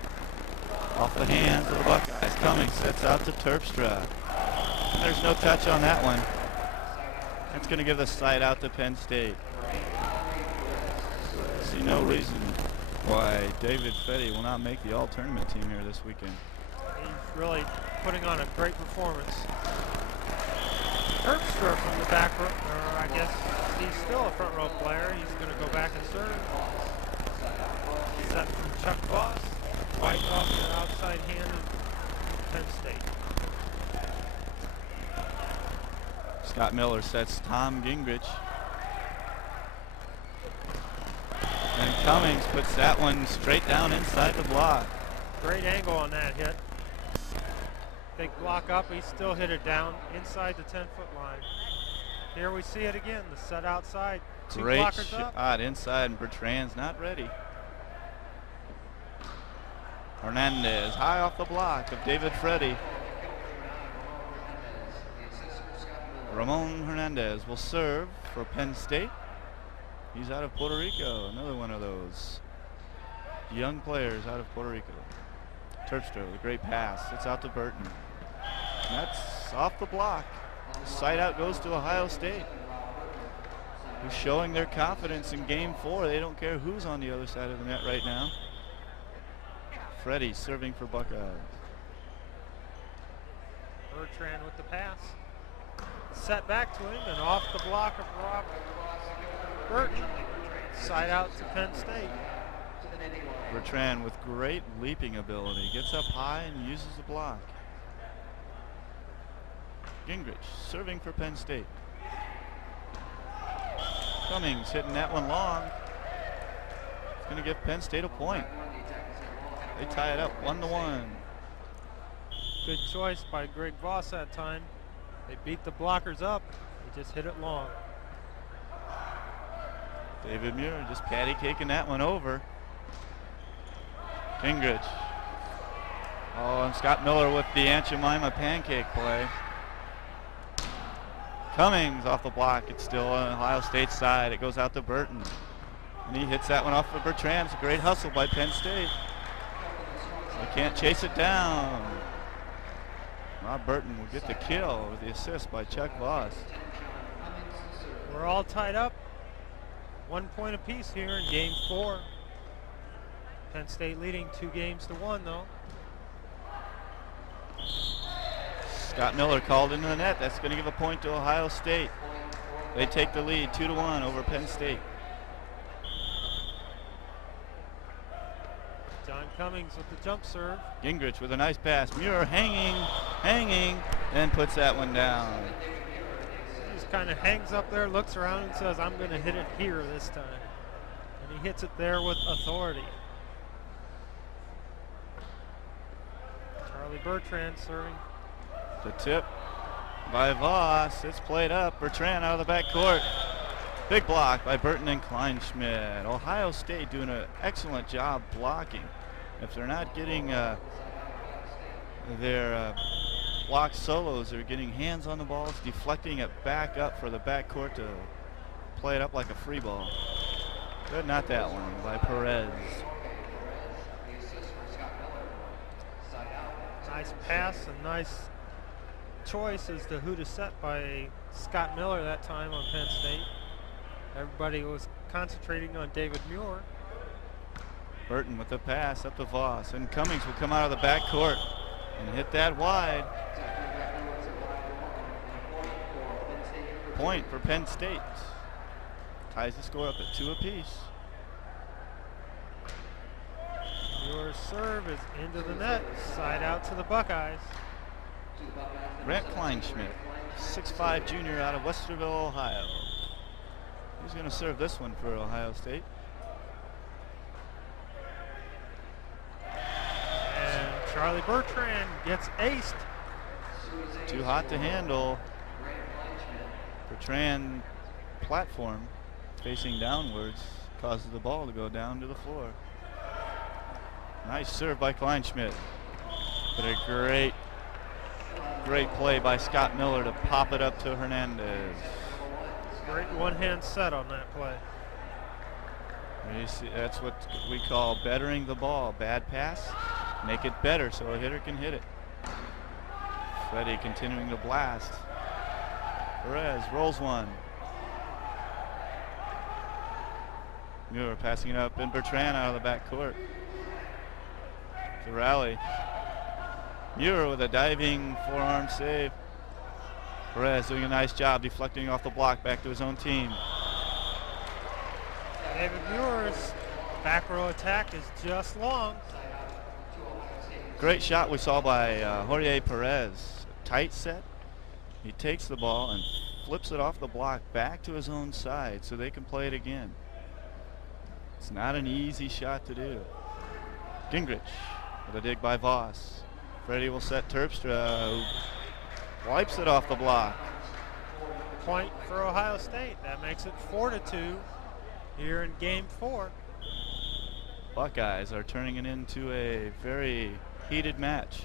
Off the hands of the Buckeyes. Cummings sets out to Terpstra. There's no touch on that one. That's going to give the side out to Penn State. See no reason why David Freddy will not make the all-tournament team here this weekend. He's really putting on a great performance. Terpstra from the back row, or I guess he's still a front row player. He's going to go back and serve. Set from Chuck Voss. Right off the outside hand of Penn State. Scott Miller sets Tom Gingrich. And Cummings puts that one straight down inside the block. Great angle on that hit. Big block up, he still hit it down inside the 10-foot line. Here we see it again, the set outside. 2 Great blockers up. shot inside, and Bertrand's not ready. Hernandez high off the block of David Freddy. Ramon Hernandez will serve for Penn State. He's out of Puerto Rico, another one of those young players out of Puerto Rico. Terpstra with a great pass. It's out to Burton. And that's off the block. Side out goes to Ohio State, who's showing their confidence in Game 4. They don't care who's on the other side of the net right now. Freddy serving for Buckeyes. Bertrand with the pass. Set back to him and off the block of Rob Burton. Side out to Penn State. Bertrand with great leaping ability. Gets up high and uses the block. Gingrich serving for Penn State. Cummings hitting that one long. It's going to give Penn State a point. They tie it up 1-1. Good choice by Greg Voss that time. They beat the blockers up. They just hit it long. David Muir just patty caking that one over. Gingrich. Oh, and Scott Miller with the Aunt Jemima pancake play. Cummings off the block. It's still on Ohio State's side. It goes out to Burton. And he hits that one off of Bertrand. It's a great hustle by Penn State. They can't chase it down. Rob Burton will get the kill with the assist by Chuck Voss. We're all tied up. 1 point apiece here in Game 4. Penn State leading 2-1 though. Scott Miller called into the net. That's going to give a point to Ohio State. They take the lead 2-1 over Penn State. John Cummings with the jump serve. Gingrich with a nice pass. Muir hanging, and puts that one down. He just kind of hangs up there, looks around and says, I'm going to hit it here this time. And he hits it there with authority. Charlie Bertrand serving. The tip by Voss. It's played up. Bertrand out of the backcourt. Big block by Burton and Kleinschmidt. Ohio State doing an excellent job blocking. If they're not getting their block solos, they're getting hands on the balls, deflecting it back up for the backcourt to play it up like a free ball. Good, not that one by Perez. Nice pass and nice choice as to who to set by Scott Miller that time on Penn State. Everybody was concentrating on David Muir. Burton with the pass up to Voss, and Cummings will come out of the backcourt and hit that wide. Point for Penn State. Ties the score up at 2 apiece. Your serve is into the net, side out to the Buckeyes. Grant Kleinschmidt, 6'5" junior out of Westerville, Ohio. He's going to serve this one for Ohio State. And Charlie Bertrand gets aced. Too hot to handle. Bertrand platform facing downwards causes the ball to go down to the floor. Nice serve by Kleinschmidt. But a great play by Scott Miller to pop it up to Hernandez. Great one-hand set on that play. You see, that's what we call bettering the ball. Bad pass, make it better so a hitter can hit it. Freddie continuing to blast. Perez rolls one. Muir passing it up, and Bertrand out of the backcourt. The rally. Muir with a diving forearm save. Perez doing a nice job deflecting off the block back to his own team. David Muir's back row attack is just long. Great shot we saw by Jorge Perez. Tight set. He takes the ball and flips it off the block back to his own side so they can play it again. It's not an easy shot to do. Gingrich with a dig by Voss. Freddie will set Terpstra, who wipes it off the block. Point for Ohio State. That makes it 4-2 here in game 4. Buckeyes are turning it into a very heated match.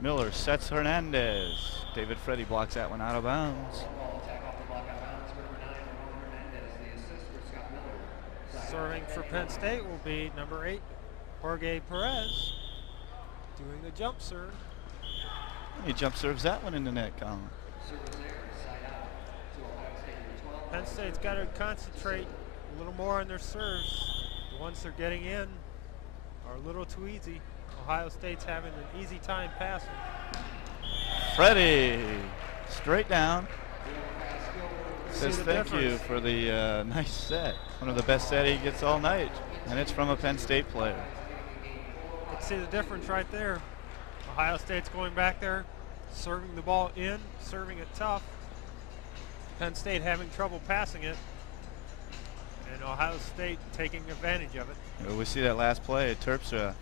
Miller sets Hernandez. David Freddie blocks that one out of bounds. Serving for Penn State will be number 8, Jorge Perez, doing the jump serve. He jump serves that one in the net, Colin. Penn State's got to concentrate a little more on their serves. The ones they're getting in are a little too easy. Ohio State's having an easy time passing. Freddie, straight down. Says thank difference. you for the nice set. One of the best set he gets all night. And it's from a Penn State player. You can see the difference right there. Ohio State's going back there, serving the ball in, serving it tough. Penn State having trouble passing it. And Ohio State taking advantage of it. We see that last play, Terpstra.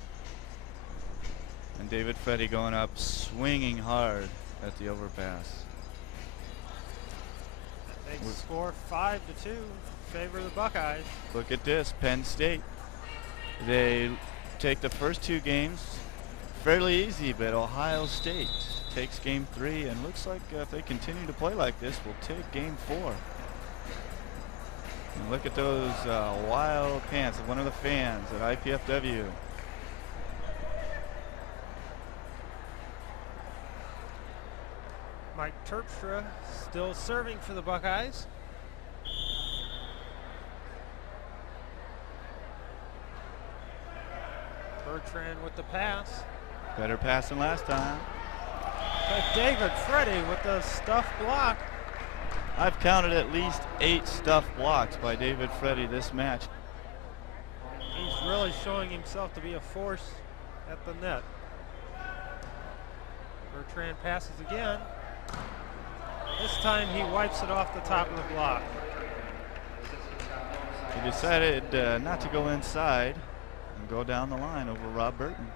And David Freddie going up, swinging hard at the overpass. They score 5-2 in favor of the Buckeyes. Look at this, Penn State. They take the first 2 games fairly easy, but Ohio State takes game 3, and looks like if they continue to play like this, we'll take game 4. And look at those wild pants of one of the fans at IPFW. Mike Terpstra still serving for the Buckeyes. Bertrand with the pass. Better pass than last time. But David Freddie with the stuff block. I've counted at least 8 stuff blocks by David Freddie this match. He's really showing himself to be a force at the net. Bertrand passes again. This time he wipes it off the top of the block. He decided not to go inside and go down the line over Rob Burton.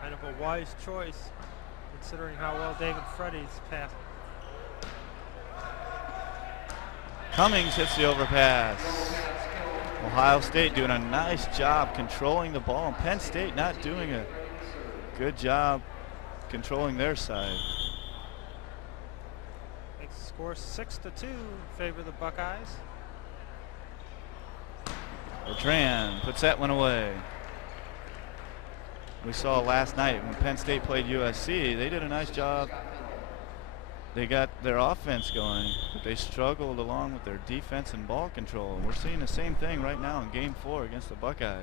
Kind of a wise choice considering how well David Freddie's passed. Cummings hits the overpass. Ohio State doing a nice job controlling the ball, and Penn State not doing a good job controlling their side. Makes the score 6-2 in favor of the Buckeyes. Bertrand puts that one away. We saw last night when Penn State played USC, they did a nice job they got their offense going, but they struggled along with their defense and ball control. We're seeing the same thing right now in Game 4 against the Buckeyes.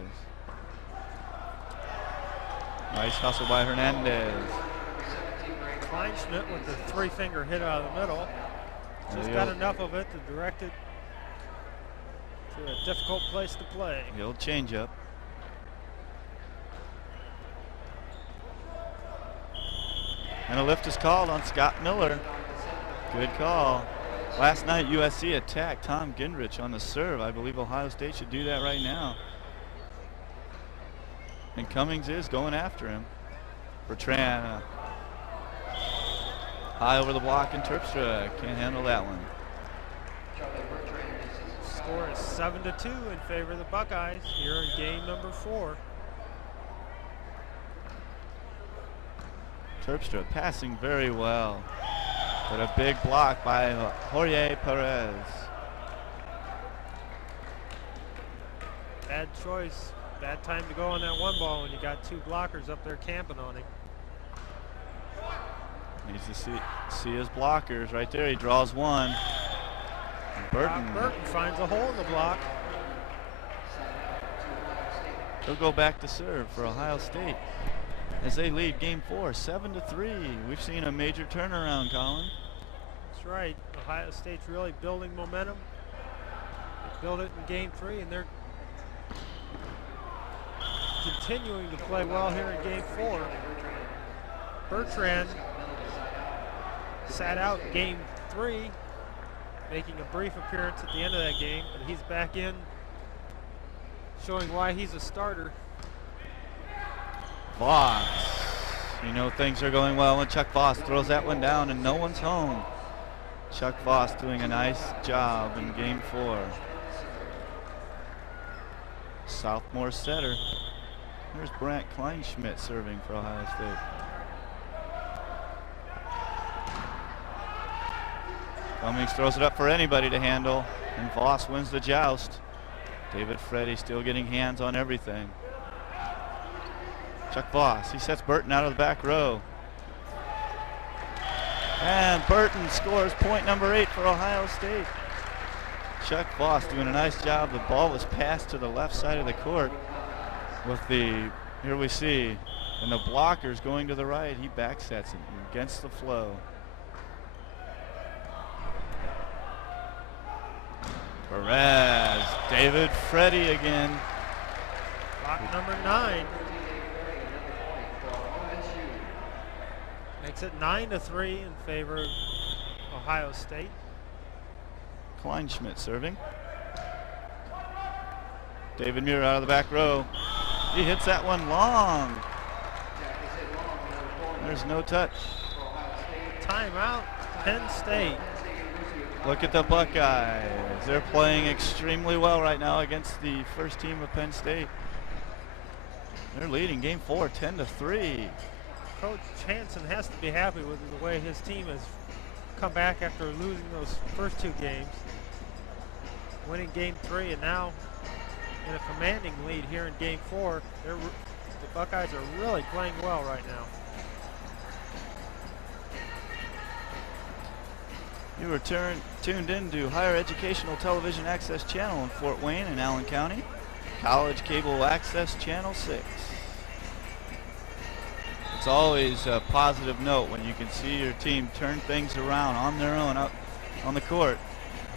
Nice hustle by Hernandez. Kleinschmidt with the three-finger hit out of the middle. Just got enough of it to direct it to a difficult place to play. The old changeup. And a lift is called on Scott Miller. Good call. Last night USC attacked Tom Gingrich on the serve. I believe Ohio State should do that right now. And Cummings is going after him. Bertrand high over the block, and Terpstra can't handle that one. Score is 7-2 in favor of the Buckeyes here in game number 4. Terpstra passing very well, but a big block by Jorge Perez. Bad choice, bad time to go on that one ball when you got two blockers up there camping on him. Needs to see his blockers right there. He draws one. And Burton finds a hole in the block. He'll go back to serve for Ohio State as they lead game 4, 7-3. We've seen a major turnaround, Colin. That's right. Ohio State's really building momentum. They built it in game 3, and they're continuing to play well here in game 4. Bertrand sat out game 3, making a brief appearance at the end of that game, but he's back in, showing why he's a starter. Voss, you know things are going well when Chuck Voss throws that one down and no one's home. Chuck Voss doing a nice job in game 4. Sophomore setter. There's Brant Kleinschmidt serving for Ohio State. Cummings throws it up for anybody to handle, and Voss wins the joust. David Freddy still getting hands on everything. Chuck Voss, he sets Burton out of the back row. And Burton scores point number 8 for Ohio State. Chuck Voss doing a nice job. The ball was passed to the left side of the court with the, here we see, and the blockers going to the right. He back sets it against the flow. Perez, David Freddy again. Block number 9. Makes it 9-3 in favor of Ohio State. Kleinschmidt serving. David Muir out of the back row. He hits that one long. There's no touch. Timeout, Penn State. Look at the Buckeyes. They're playing extremely well right now against the first team of Penn State. They're leading game 4, 10-3. Coach Hansen has to be happy with the way his team has come back after losing those first 2 games. Winning game 3 and now in a commanding lead here in game 4. The Buckeyes are really playing well right now. You are tuned in to Higher Educational Television Access Channel in Fort Wayne and Allen County. College Cable Access Channel 6. It's always a positive note when you can see your team turn things around on their own up on the court.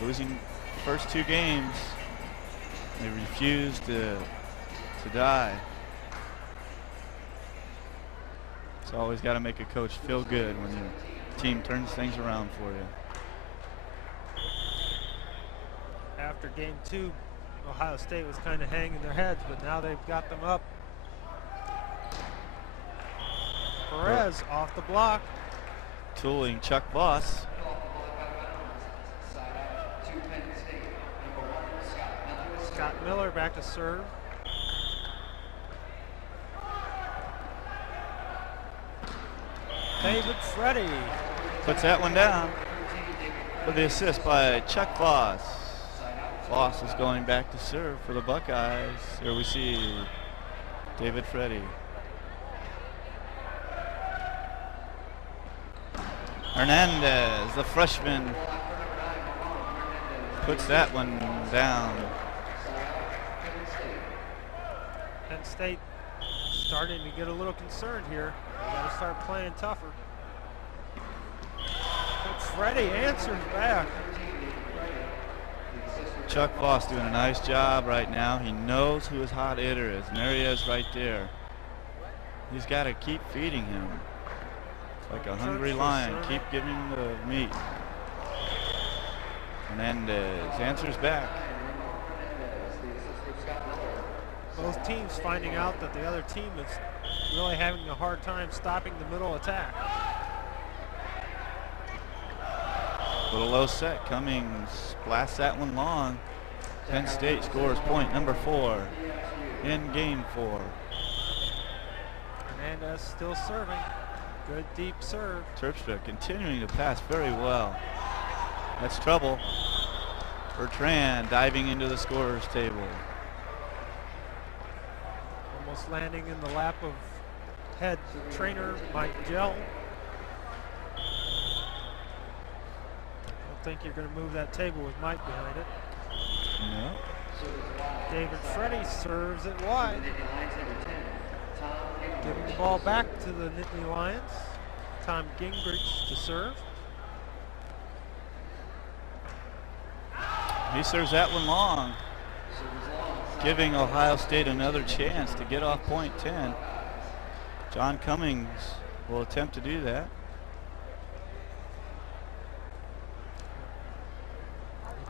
Losing the first 2 games, they refuse to die. It's always got to make a coach feel good when your team turns things around for you. After game 2, Ohio State was kind of hanging their heads, but now they've got them up. Perez off the block. Tooling Chuck Voss. Scott Miller back to serve. David Freddy puts that one down with the assist by Chuck Voss. Voss is going back to serve for the Buckeyes. Here we see David Freddy. Hernandez, the freshman, puts that one down. Penn State starting to get a little concerned here. They got to start playing tougher. But Freddie answers back. Chuck Voss doing a nice job right now. He knows who his hot hitter is, and there he is right there. He's got to keep feeding him. It's like a hungry lion. Keep giving him the meat. Hernandez answers back. Both teams finding out that the other team is really having a hard time stopping the middle attack. Little low set. Cummings blasts that one long. Penn State scores point number 4 in game 4. Hernandez still serving. Good deep serve. Terpstra continuing to pass very well. That's trouble. Bertrand diving into the scorer's table. Almost landing in the lap of head trainer Mike Gell. I don't think you're going to move that table with Mike behind it. No. David Freddie serves it wide. Giving the ball back to the Nittany Lions. Tom Gingrich to serve. He serves that one long, giving Ohio State another chance to get off point 10. John Cummings will attempt to do that.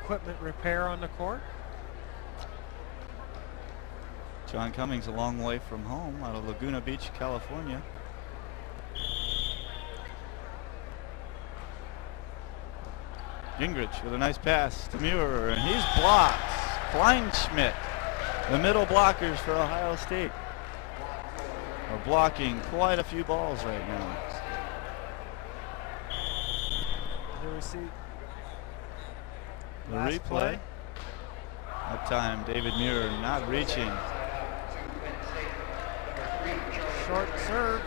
Equipment repair on the court. John Cummings a long way from home out of Laguna Beach, California. Gingrich with a nice pass to Muir, and he's blocked. Kleinschmidt, the middle blockers for Ohio State, are blocking quite a few balls right now. Here we see the replay. That time David Muir not reaching. Short serve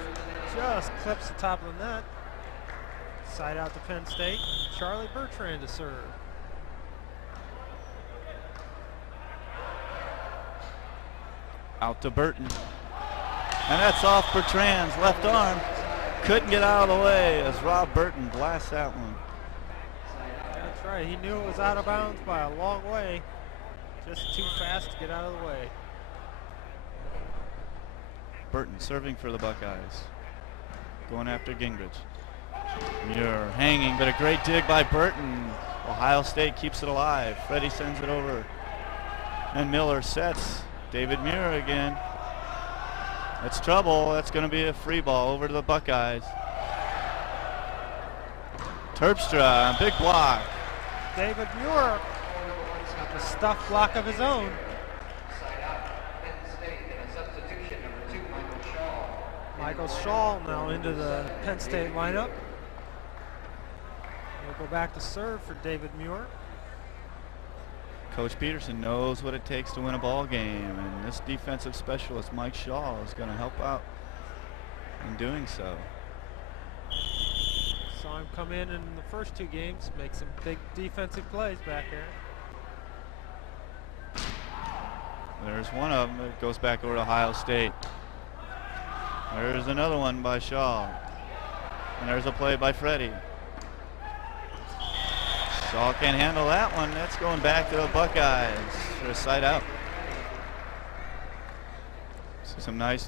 just clips the top of the net. Side out to Penn State. Charlie Bertrand to serve. Out to Burton. And that's off Bertrand's left arm. Couldn't get out of the way as Rob Burton blasts that one. That's right. He knew it was out of bounds by a long way. Just too fast to get out of the way. Burton serving for the Buckeyes. Going after Gingrich. Muir hanging, but a great dig by Burton. Ohio State keeps it alive. Freddie sends it over. And Miller sets. David Muir again. That's trouble. That's going to be a free ball over to the Buckeyes. Terpstra, big block. David Muir, a stuff block of his own. Michael Shaw now into the Penn State lineup. We'll go back to serve for David Muir. Coach Peterson knows what it takes to win a ball game, and this defensive specialist, Mike Shaw, is going to help out in doing so. Saw him come in the first 2 games, make some big defensive plays back there. There's one of them that goes back over to Ohio State. There's another one by Shaw. And there's a play by Freddie. Shaw can't handle that one. That's going back to the Buckeyes for a side out. So a nice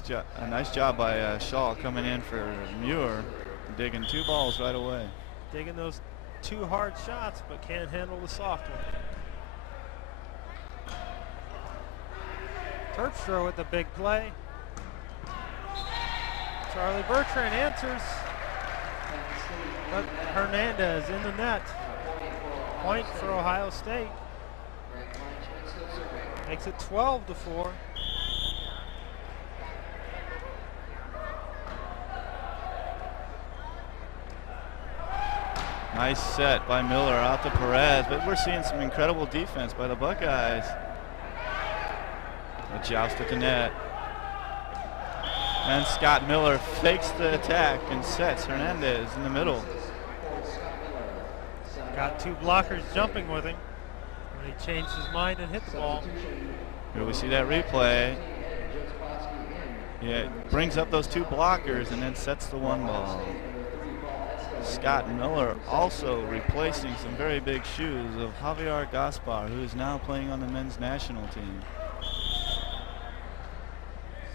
job by Shaw coming in for Muir, digging 2 balls right away. Digging those 2 hard shots, but can't handle the soft one. Terpstra with the big play. Charlie Bertrand answers, but Hernandez in the net. Point for Ohio State. Makes it 12-4. Nice set by Miller out to Perez, but we're seeing some incredible defense by the Buckeyes. A joust at the net. And Scott Miller fakes the attack and sets Hernandez in the middle. Got two blockers jumping with him. And he changed his mind and hit the ball. Here we see that replay. Yeah, brings up those two blockers and then sets the one ball. Scott Miller also replacing some very big shoes of Javier Gaspar, who is now playing on the men's national team.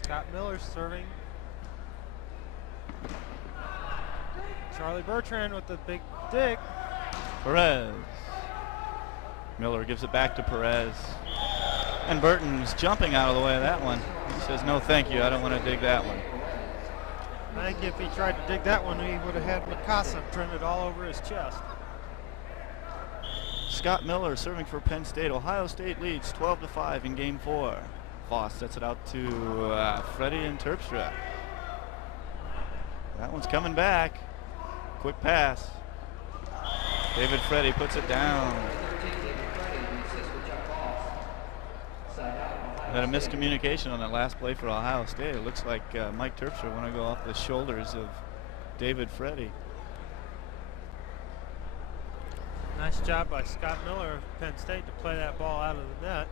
Scott Miller serving. Charlie Bertrand with the big dig. Perez. Miller gives it back to Perez. And Burton's jumping out of the way of that one. He says, no thank you, I don't want to dig that one. I think if he tried to dig that one, he would have had Mikasa printed all over his chest. Scott Miller serving for Penn State. Ohio State leads 12-5 in game 4. Voss sets it out to Freddie and Terpstra. That one's coming back. Quick pass. David Freddie puts it down. Had a miscommunication on that last play for Ohio State. It looks like Mike Terpstra want to go off the shoulders of David Freddie. Nice job by Scott Miller of Penn State to play that ball out of the net.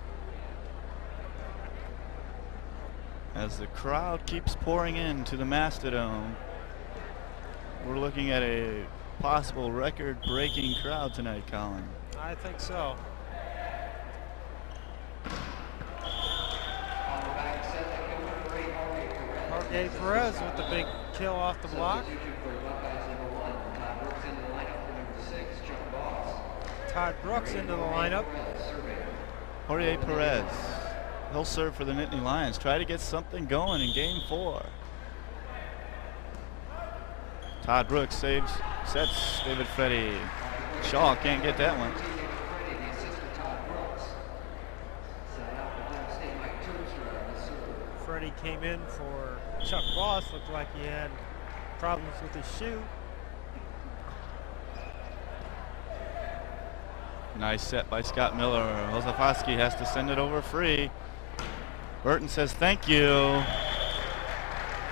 As the crowd keeps pouring into the Mastodon, we're looking at a possible record-breaking crowd tonight, Colin. I think so. Jorge Perez with the big kill off the block. Todd Brooks into the lineup. Jorge Perez. He'll serve for the Nittany Lions. Try to get something going in game 4. Todd Brooks saves, sets David Freddie. Shaw can't get that one. Freddie came in for Chuck Voss. Looked like he had problems with his shoe. Nice set by Scott Miller. Josefowski has to send it over free. Burton says thank you.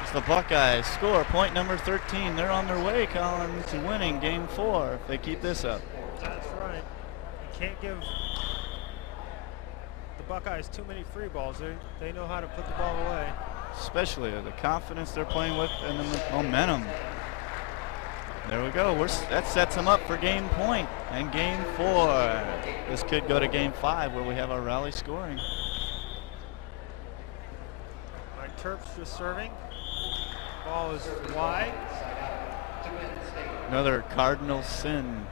It's the Buckeyes score point number 13. They're on their way, Colin, to winning game 4 if they keep this up. That's right. You can't give the Buckeyes too many free balls. They know how to put the ball away. Especially the confidence they're playing with and the momentum. There we go. That sets them up for game point and game 4. This could go to game 5 where we have our rally scoring. Mike Terps just serving. Ball is wide. Another cardinal sin.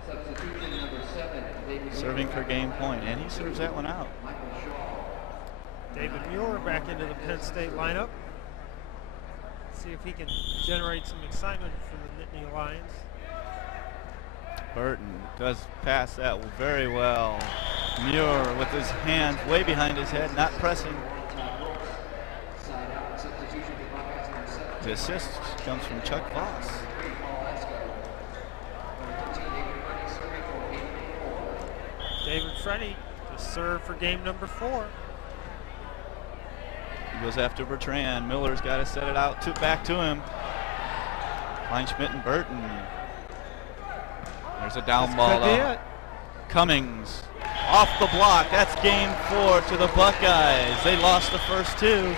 Serving for game point, and he serves that one out. David Muir back into the Penn State lineup. See if he can generate some excitement for the Nittany Lions. Burton does pass that very well. Muir with his hand way behind his head, not pressing. The assist comes from Chuck Voss. David Freddie to serve for game number 4. He goes after Bertrand. Miller's got to set it out back to him. Kleinschmidt and Burton. There's a down ball. Cummings off the block. That's game 4 to the Buckeyes. They lost the first 2,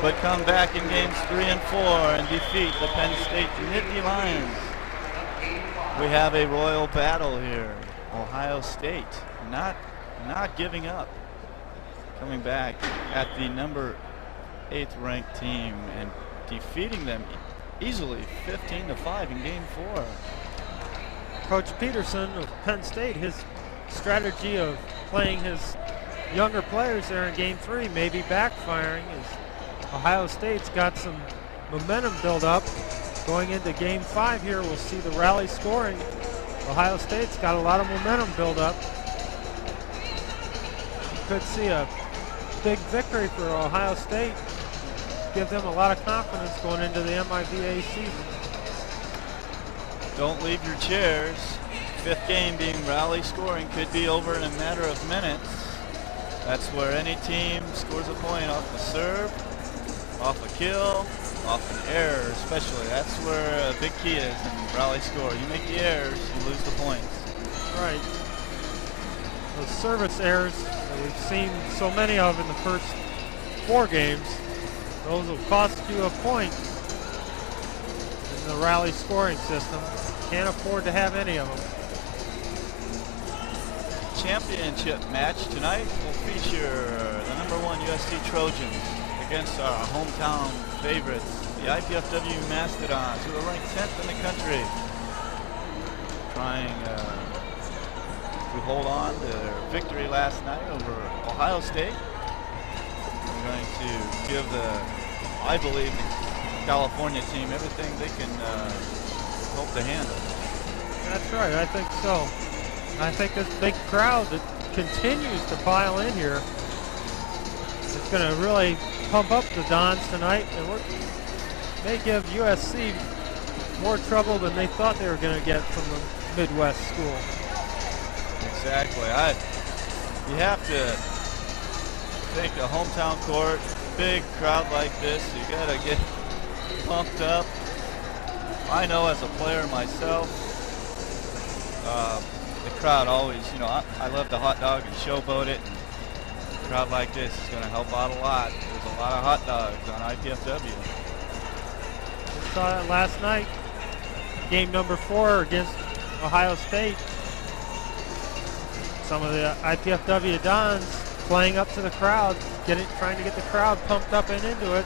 but come back in games 3 and 4 and defeat the Penn State Nittany Lions. We have a royal battle here. Ohio State not giving up. Coming back at the number 8th ranked team and defeating them easily 15-5 in game 4. Coach Peterson of Penn State, his strategy of playing his younger players there in game 3 may be backfiring as Ohio State's got some momentum build up. Going into game 5 here, we'll see the rally scoring. Ohio State's got a lot of momentum build up. You could see a big victory for Ohio State. Give them a lot of confidence going into the MIVA season. Don't leave your chairs. 5th game being rally scoring could be over in a matter of minutes. That's where any team scores a point off the serve, off a kill, off an error especially. That's where a big key is in rally score. You make the errors, you lose the points. Right. those service errors that we've seen so many of in the first 4 games, those will cost you a point in the rally scoring system. Can't afford to have any of them. Championship match tonight will feature the #1 USC Trojans against our hometown favorites, the IPFW Mastodons, who are ranked 10th in the country, trying to hold on to their victory last night over Ohio State. We're going to give I believe, California team everything they can hope to handle. That's right, I think so. I think this big crowd that continues to pile in here is going to really pump up the Dons tonight, and may give USC more trouble than they thought they were going to get from the Midwest school. Exactly. You have to think a hometown court, big crowd like this, you got to get pumped up. I know as a player myself, the crowd always, I love to hot dog and showboat it. A crowd like this is going to help out a lot. There's a lot of hot dogs on IPFW. We saw that last night, game number 4 against Ohio State. Some of the IPFW Dons playing up to the crowd, trying to get the crowd pumped up and into it.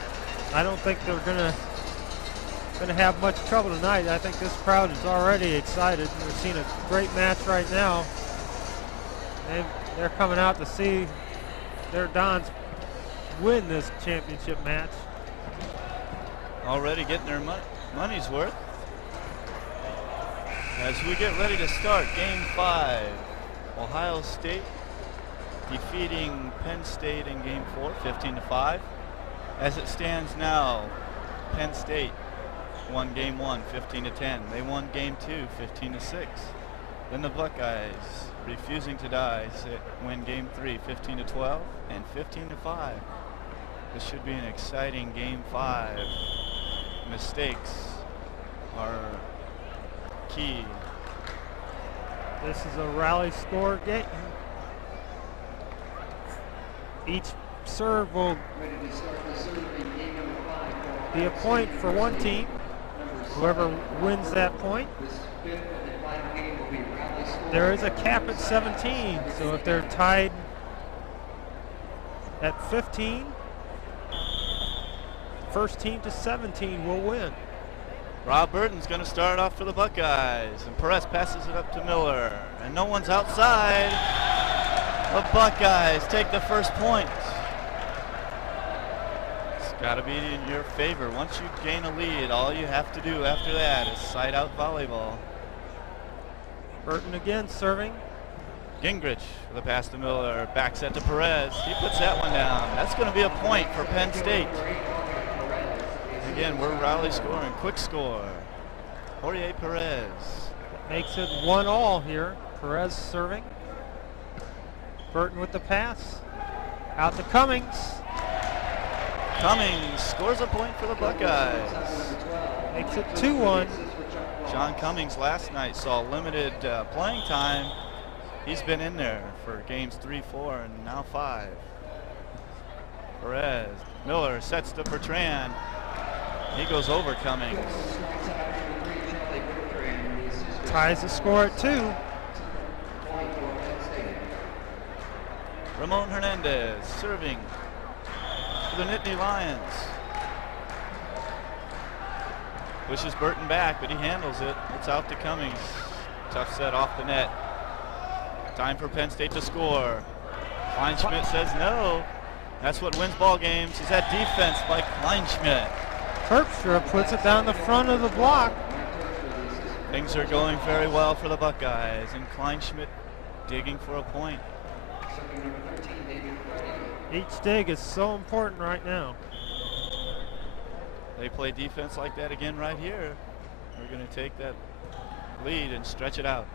I don't think they're going to have much trouble tonight. I think this crowd is already excited. They're seeing a great match right now. They're coming out to see their Dons win this championship match. Already getting their money's worth. As we get ready to start game 5, Ohio State defeating Penn State in game 4, 15-5. As it stands now, Penn State won game 1, 15-10. They won game 2, 15-6. Then the Buckeyes, refusing to die, win game 3, 15-12 and 15-5. This should be an exciting game 5. Mistakes are key. This is a rally score game. Each serve will be a point for one team. Whoever wins that point. There is a cap at 17, so if they're tied at 15, first team to 17 will win. Rob Burton's going to start off for the Buckeyes, and Perez passes it up to Miller, and no one's outside. The Buckeyes take the first point. It's got to be in your favor. Once you gain a lead, all you have to do after that is side out volleyball. Burton again serving. Gingrich with a pass to Miller, back set to Perez. He puts that one down. That's going to be a point for Penn State. Again, we're rally scoring, quick score. Jorge Perez. Makes it 1-all here. Perez serving. Burton with the pass. Out to Cummings. Cummings scores a point for the Buckeyes. Makes it 2-1. John Cummings last night saw limited playing time. He's been in there for games 3, 4, and now 5. Perez. Miller sets to Bertrand. He goes over Cummings. Ties the score at 2. Ramon Hernandez serving for the Nittany Lions. Pushes Burton back, but he handles it. It's out to Cummings. Tough set off the net. Time for Penn State to score. Kleinschmidt says no. That's what wins ball games, is that defense by Kleinschmidt. Terpstra puts it down the front of the block. Things are going very well for the Buckeyes, and Kleinschmidt digging for a point. Each dig is so important right now. They play defense like that again right here. We're going to take that lead and stretch it out.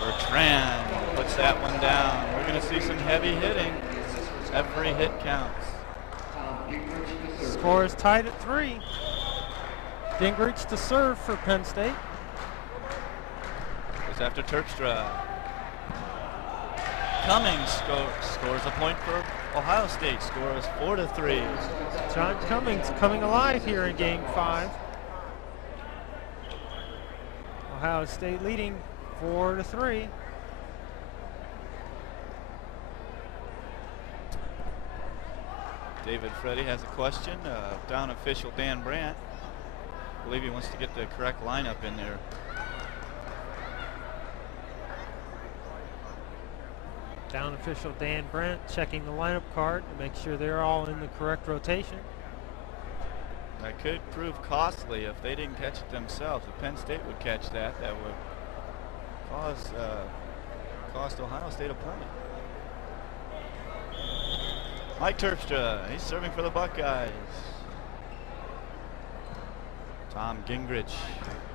Bertrand puts that one down. We're going to see some heavy hitting. Every hit counts. Score is tied at 3. Gingrich to serve for Penn State. It's after Terpstra. Cummings scores a point for Ohio State. Score is 4-3. John Cummings coming alive here in game 5. Ohio State leading 4-3. David Freddy has a question. Down official Dan Brandt. I believe he wants to get the correct lineup in there. Down official Dan Brandt checking the lineup card to make sure they're all in the correct rotation. That could prove costly if they didn't catch it themselves. If Penn State would catch that, that would cost Ohio State a point. Mike Terpstra, he's serving for the Buckeyes. Tom Gingrich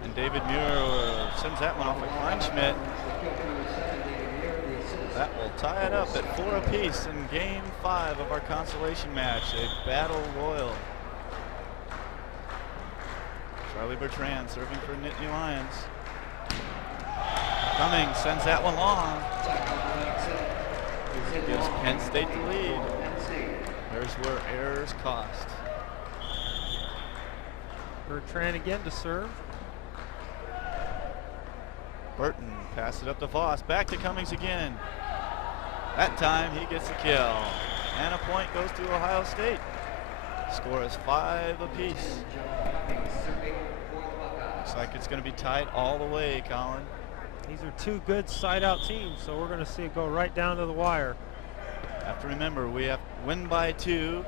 and David Muir sends that one off at Kleinschmidt. That will tie it up at 4 apiece in game 5 of our consolation match, a battle royal. Charlie Bertrand serving for Nittany Lions. Cummings sends that one long. Gives Penn State the lead. There's where errors cost. Bertrand again to serve. Burton passes it up to Voss. Back to Cummings again. That time he gets a kill. And a point goes to Ohio State. Score is 5 apiece. Looks like it's going to be tight all the way, Colin. These are two good side-out teams, so we're going to see it go right down to the wire. Have to remember, we have to win by 2. You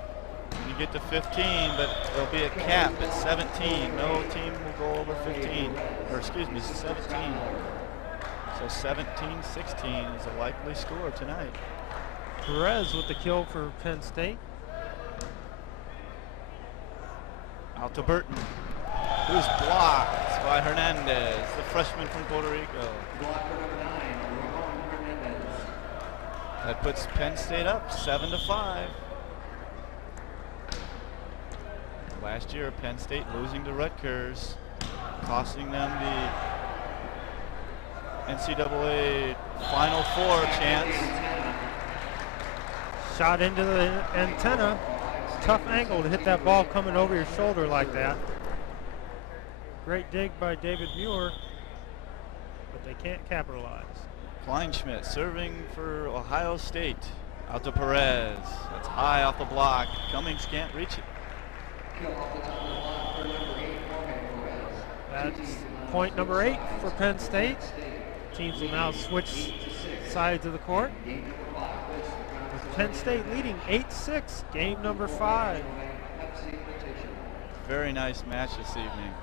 get to 15, but there'll be a cap at 17. No team will go over 15, or excuse me, 17. So 17-16 is a likely score tonight. Perez with the kill for Penn State. Out to Burton, who's blocked by Hernandez, the freshman from Puerto Rico. That puts Penn State up 7-5. Last year, Penn State losing to Rutgers, costing them the NCAA Final Four chance. Shot into the antenna. Tough angle to hit that ball coming over your shoulder like that. Great dig by David Muir, but they can't capitalize. Kleinschmidt serving for Ohio State. Out to Perez. That's high off the block. Cummings can't reach it. That's point number 8 for Penn State. Teams will now switch sides of the court. With Penn State leading 8-6, game number 5. Very nice match this evening.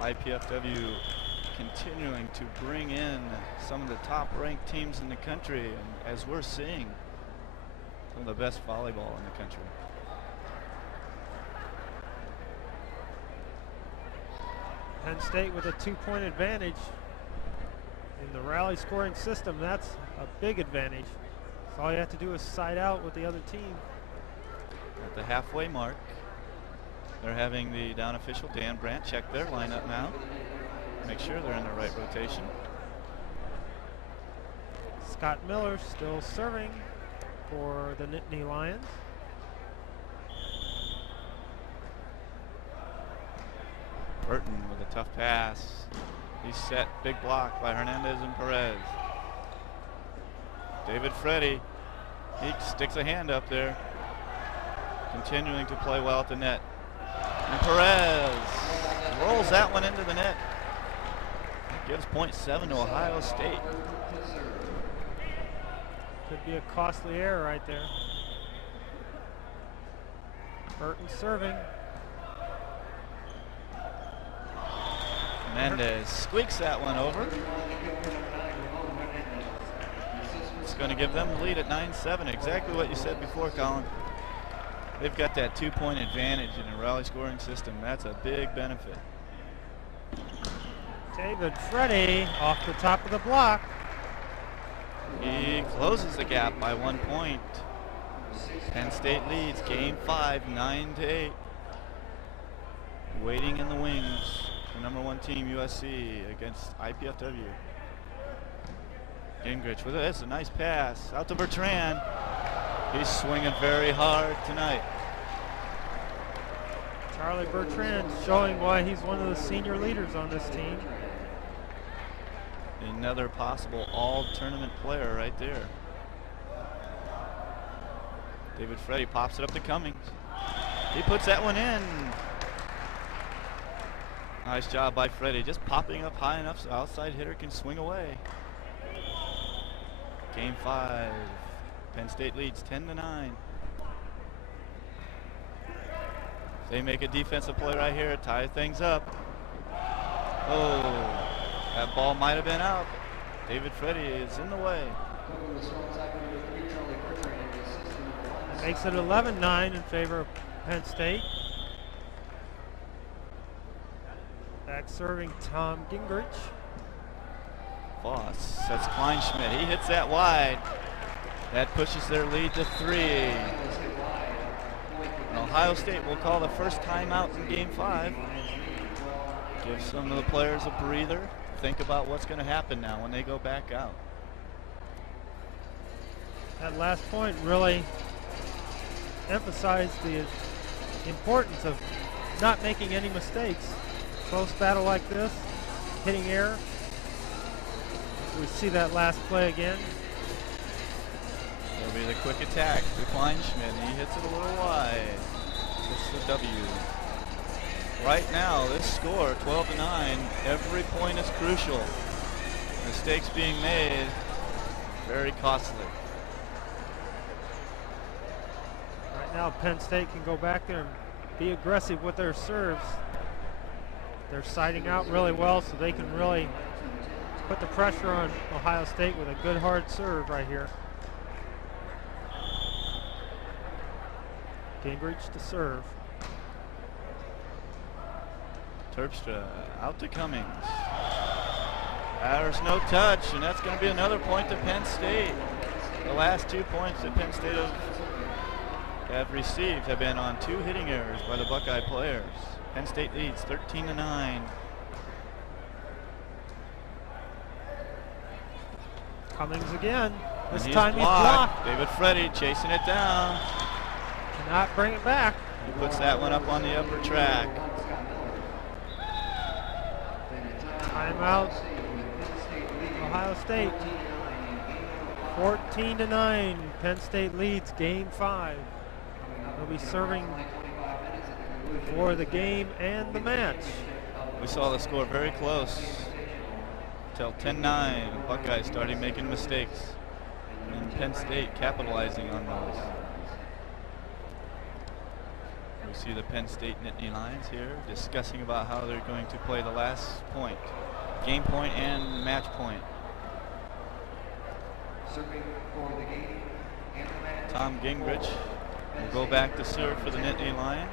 IPFW continuing to bring in some of the top-ranked teams in the country, and as we're seeing, some of the best volleyball in the country. Penn State with a 2-point advantage in the rally scoring system. That's a big advantage. So all you have to do is side out with the other team. At the halfway mark, they're having the down official Dan Brandt check their lineup now. Make sure they're in the right rotation. Scott Miller still serving for the Nittany Lions. Burton with a tough pass. He's set, big block by Hernandez and Perez. David Freddy, he sticks a hand up there. Continuing to play well at the net. And Perez rolls that one into the net. Gives .7 to Ohio State. Could be a costly error right there. Burton serving. Hernandez squeaks that one over. It's going to give them the lead at 9-7. Exactly what you said before, Colin. They've got that 2-point advantage in a rally scoring system. That's a big benefit. David Freddy off the top of the block. He closes the gap by 1 point. Penn State leads game 5, 9-8. Waiting in the wings. The #1 team USC against IPFW. Gingrich with it. That's a nice pass. Out to Bertrand. He's swinging very hard tonight. Charlie Bertrand showing why he's one of the senior leaders on this team. Another possible all-tournament player right there. David Freddy pops it up to Cummings. He puts that one in. Nice job by Freddy, just popping up high enough so outside hitter can swing away. Game 5. Penn State leads 10-9. They make a defensive play right here, tie things up. Oh, that ball might have been out. David Freddy is in the way. Makes it 11-9 in favor of Penn State. Back serving Tom Gingrich. Voss sets Kleinschmidt. He hits that wide. That pushes their lead to 3. And Ohio State will call the first timeout in Game 5. Give some of the players a breather. Think about what's going to happen now when they go back out. That last point really emphasized the importance of not making any mistakes. Close battle like this, hitting air. We see that last play again. There'll be the quick attack to Kleinschmidt. He hits it a little wide. It's the W. Right now, this score, 12-9, every point is crucial. Mistakes being made, very costly. Right now, Penn State can go back there and be aggressive with their serves. They're siding out really well, so they can really put the pressure on Ohio State with a good hard serve right here. Gingrich to serve. Terpstra out to Cummings. There's no touch, and that's going to be another point to Penn State. The last 2 points that Penn State have received have been on 2 hitting errors by the Buckeye players. Penn State leads 13-9. Cummings again. This And time he's blocked. David Freddy chasing it down. Cannot bring it back. He puts that one up on the upper track. Timeout. Ohio State. 14-9. Penn State leads Game 5. They'll be serving for the game and the match. We saw the score very close until 10-9. Buckeyes starting making mistakes, and Penn State capitalizing on those. We see the Penn State Nittany Lions here discussing about how they're going to play the last point, game point and match point. Tom Gingrich will go back to serve for the Nittany Lions.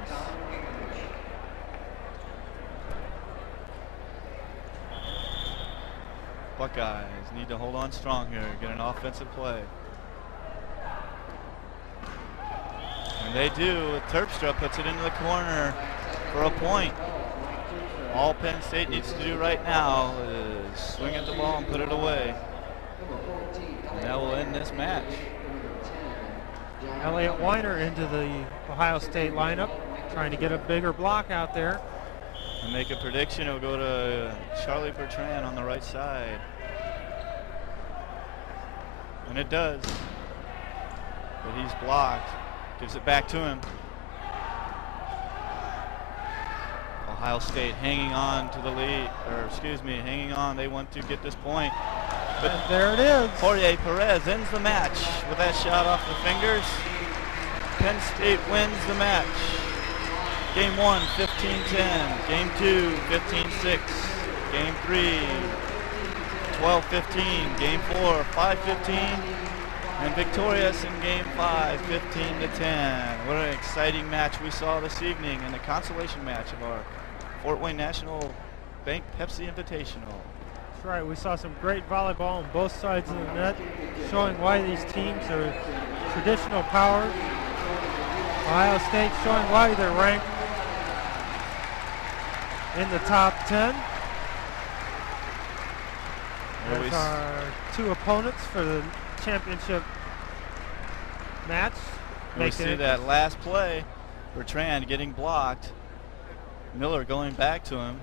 Buckeyes need to hold on strong here, get an offensive play. And they do. Terpstra puts it into the corner for a point. All Penn State needs to do right now is swing at the ball and put it away. And that will end this match. Elliot Weiner into the Ohio State lineup, trying to get a bigger block out there. And make a prediction, it'll go to Charlie Bertrand on the right side. And it does. But he's blocked. Gives it back to him. Ohio State hanging on to the lead, or excuse me, hanging on. They want to get this point. But and there it is. Jorge Perez ends the match with that shot off the fingers. Penn State wins the match. Game 1, 15-10. Game 2, 15-6. Game 3, 12-15. Game 4, 5-15. And victorious in Game 5, 15-10. What an exciting match we saw this evening in the consolation match of our Fort Wayne National Bank Pepsi Invitational. That's right, we saw some great volleyball on both sides of the net, showing why these teams are traditional powers. Ohio State showing why they're ranked in the top 10. There's our two opponents for the championship match. We see that last play, Bertrand getting blocked. Miller going back to him.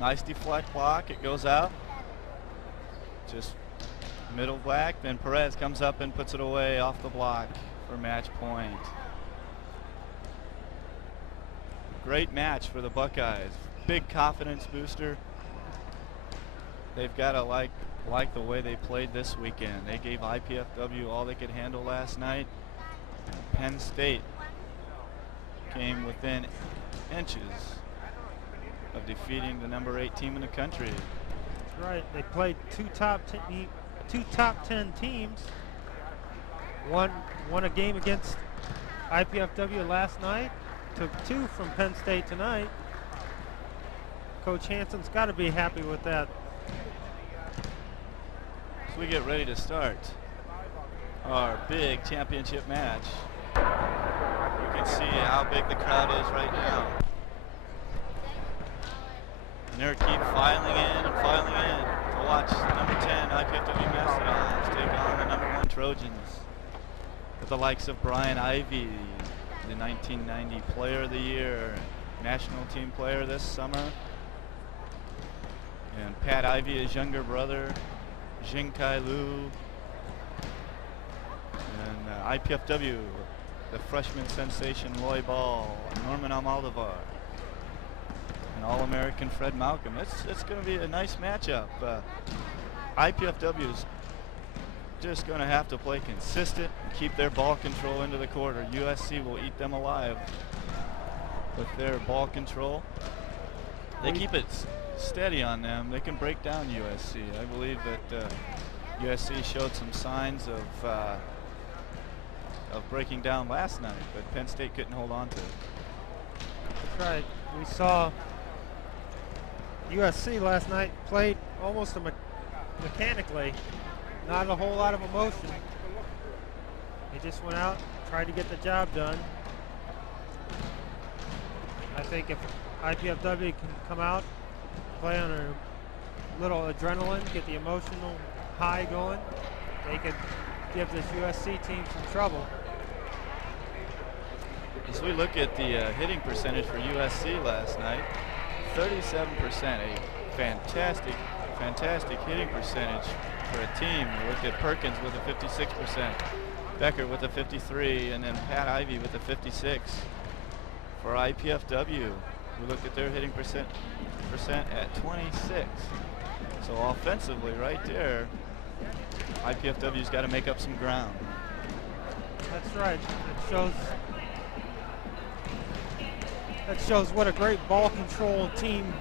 Nice deflect block, it goes out. Just middle back, then Perez comes up and puts it away off the block for match point. Great match for the Buckeyes. Big confidence booster. They've got to like the way they played this weekend. They gave IPFW all they could handle last night. Penn State came within inches of defeating the number 8 team in the country. That's right. They played two top 10 teams. Won a game against IPFW last night. Took 2 from Penn State tonight. Coach Hanson's got to be happy with that. So we get ready to start our big championship match. You can see how big the crowd is right now. And they're keep filing in to watch number 10 IPFW Mastodons take on the number 1 Trojans. With the likes of Brian Ivey, the 1990 Player of the Year, National Team Player this summer. And Pat Ivey, his younger brother, Jing Kai Lu. And IPFW, the freshman sensation Volleyball, Norman Almodovar. And All-American Fred Malcolm. It's going to be a nice matchup. IPFW is just going to have to play consistent and keep their ball control into the quarter. USC will eat them alive with their ball control. They keep it steady on them. They can break down USC. I believe that USC showed some signs of breaking down last night, but Penn State couldn't hold on to it. That's right. We saw USC last night played almost mechanically. Not a whole lot of emotion. They just went out, tried to get the job done. I think if IPFW can come out, play on a little adrenaline, get the emotional high going, they could give this USC team some trouble. As we look at the hitting percentage for USC last night, 37%, a fantastic hitting percentage for a team. We look at Perkins with a 56%, Becker with a 53, and then Pat Ivey with a 56. For IPFW, we looked at their hitting percent at 26. So offensively, right there, IPFW's got to make up some ground. That's right. That shows what a great ball control team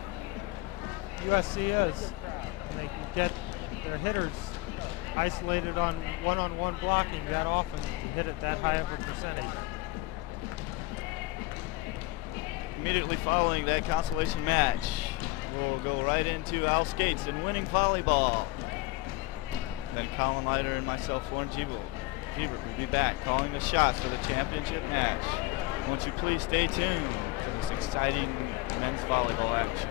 USC is. They can get their hitters isolated on one-on-one blocking that often to hit it that high of a percentage. Immediately following that consolation match, we'll go right into Al Skates and winning volleyball. Then Colin Leiter and myself, Warren Jeebert, will be back calling the shots for the championship match. Won't you please stay tuned to this exciting men's volleyball action.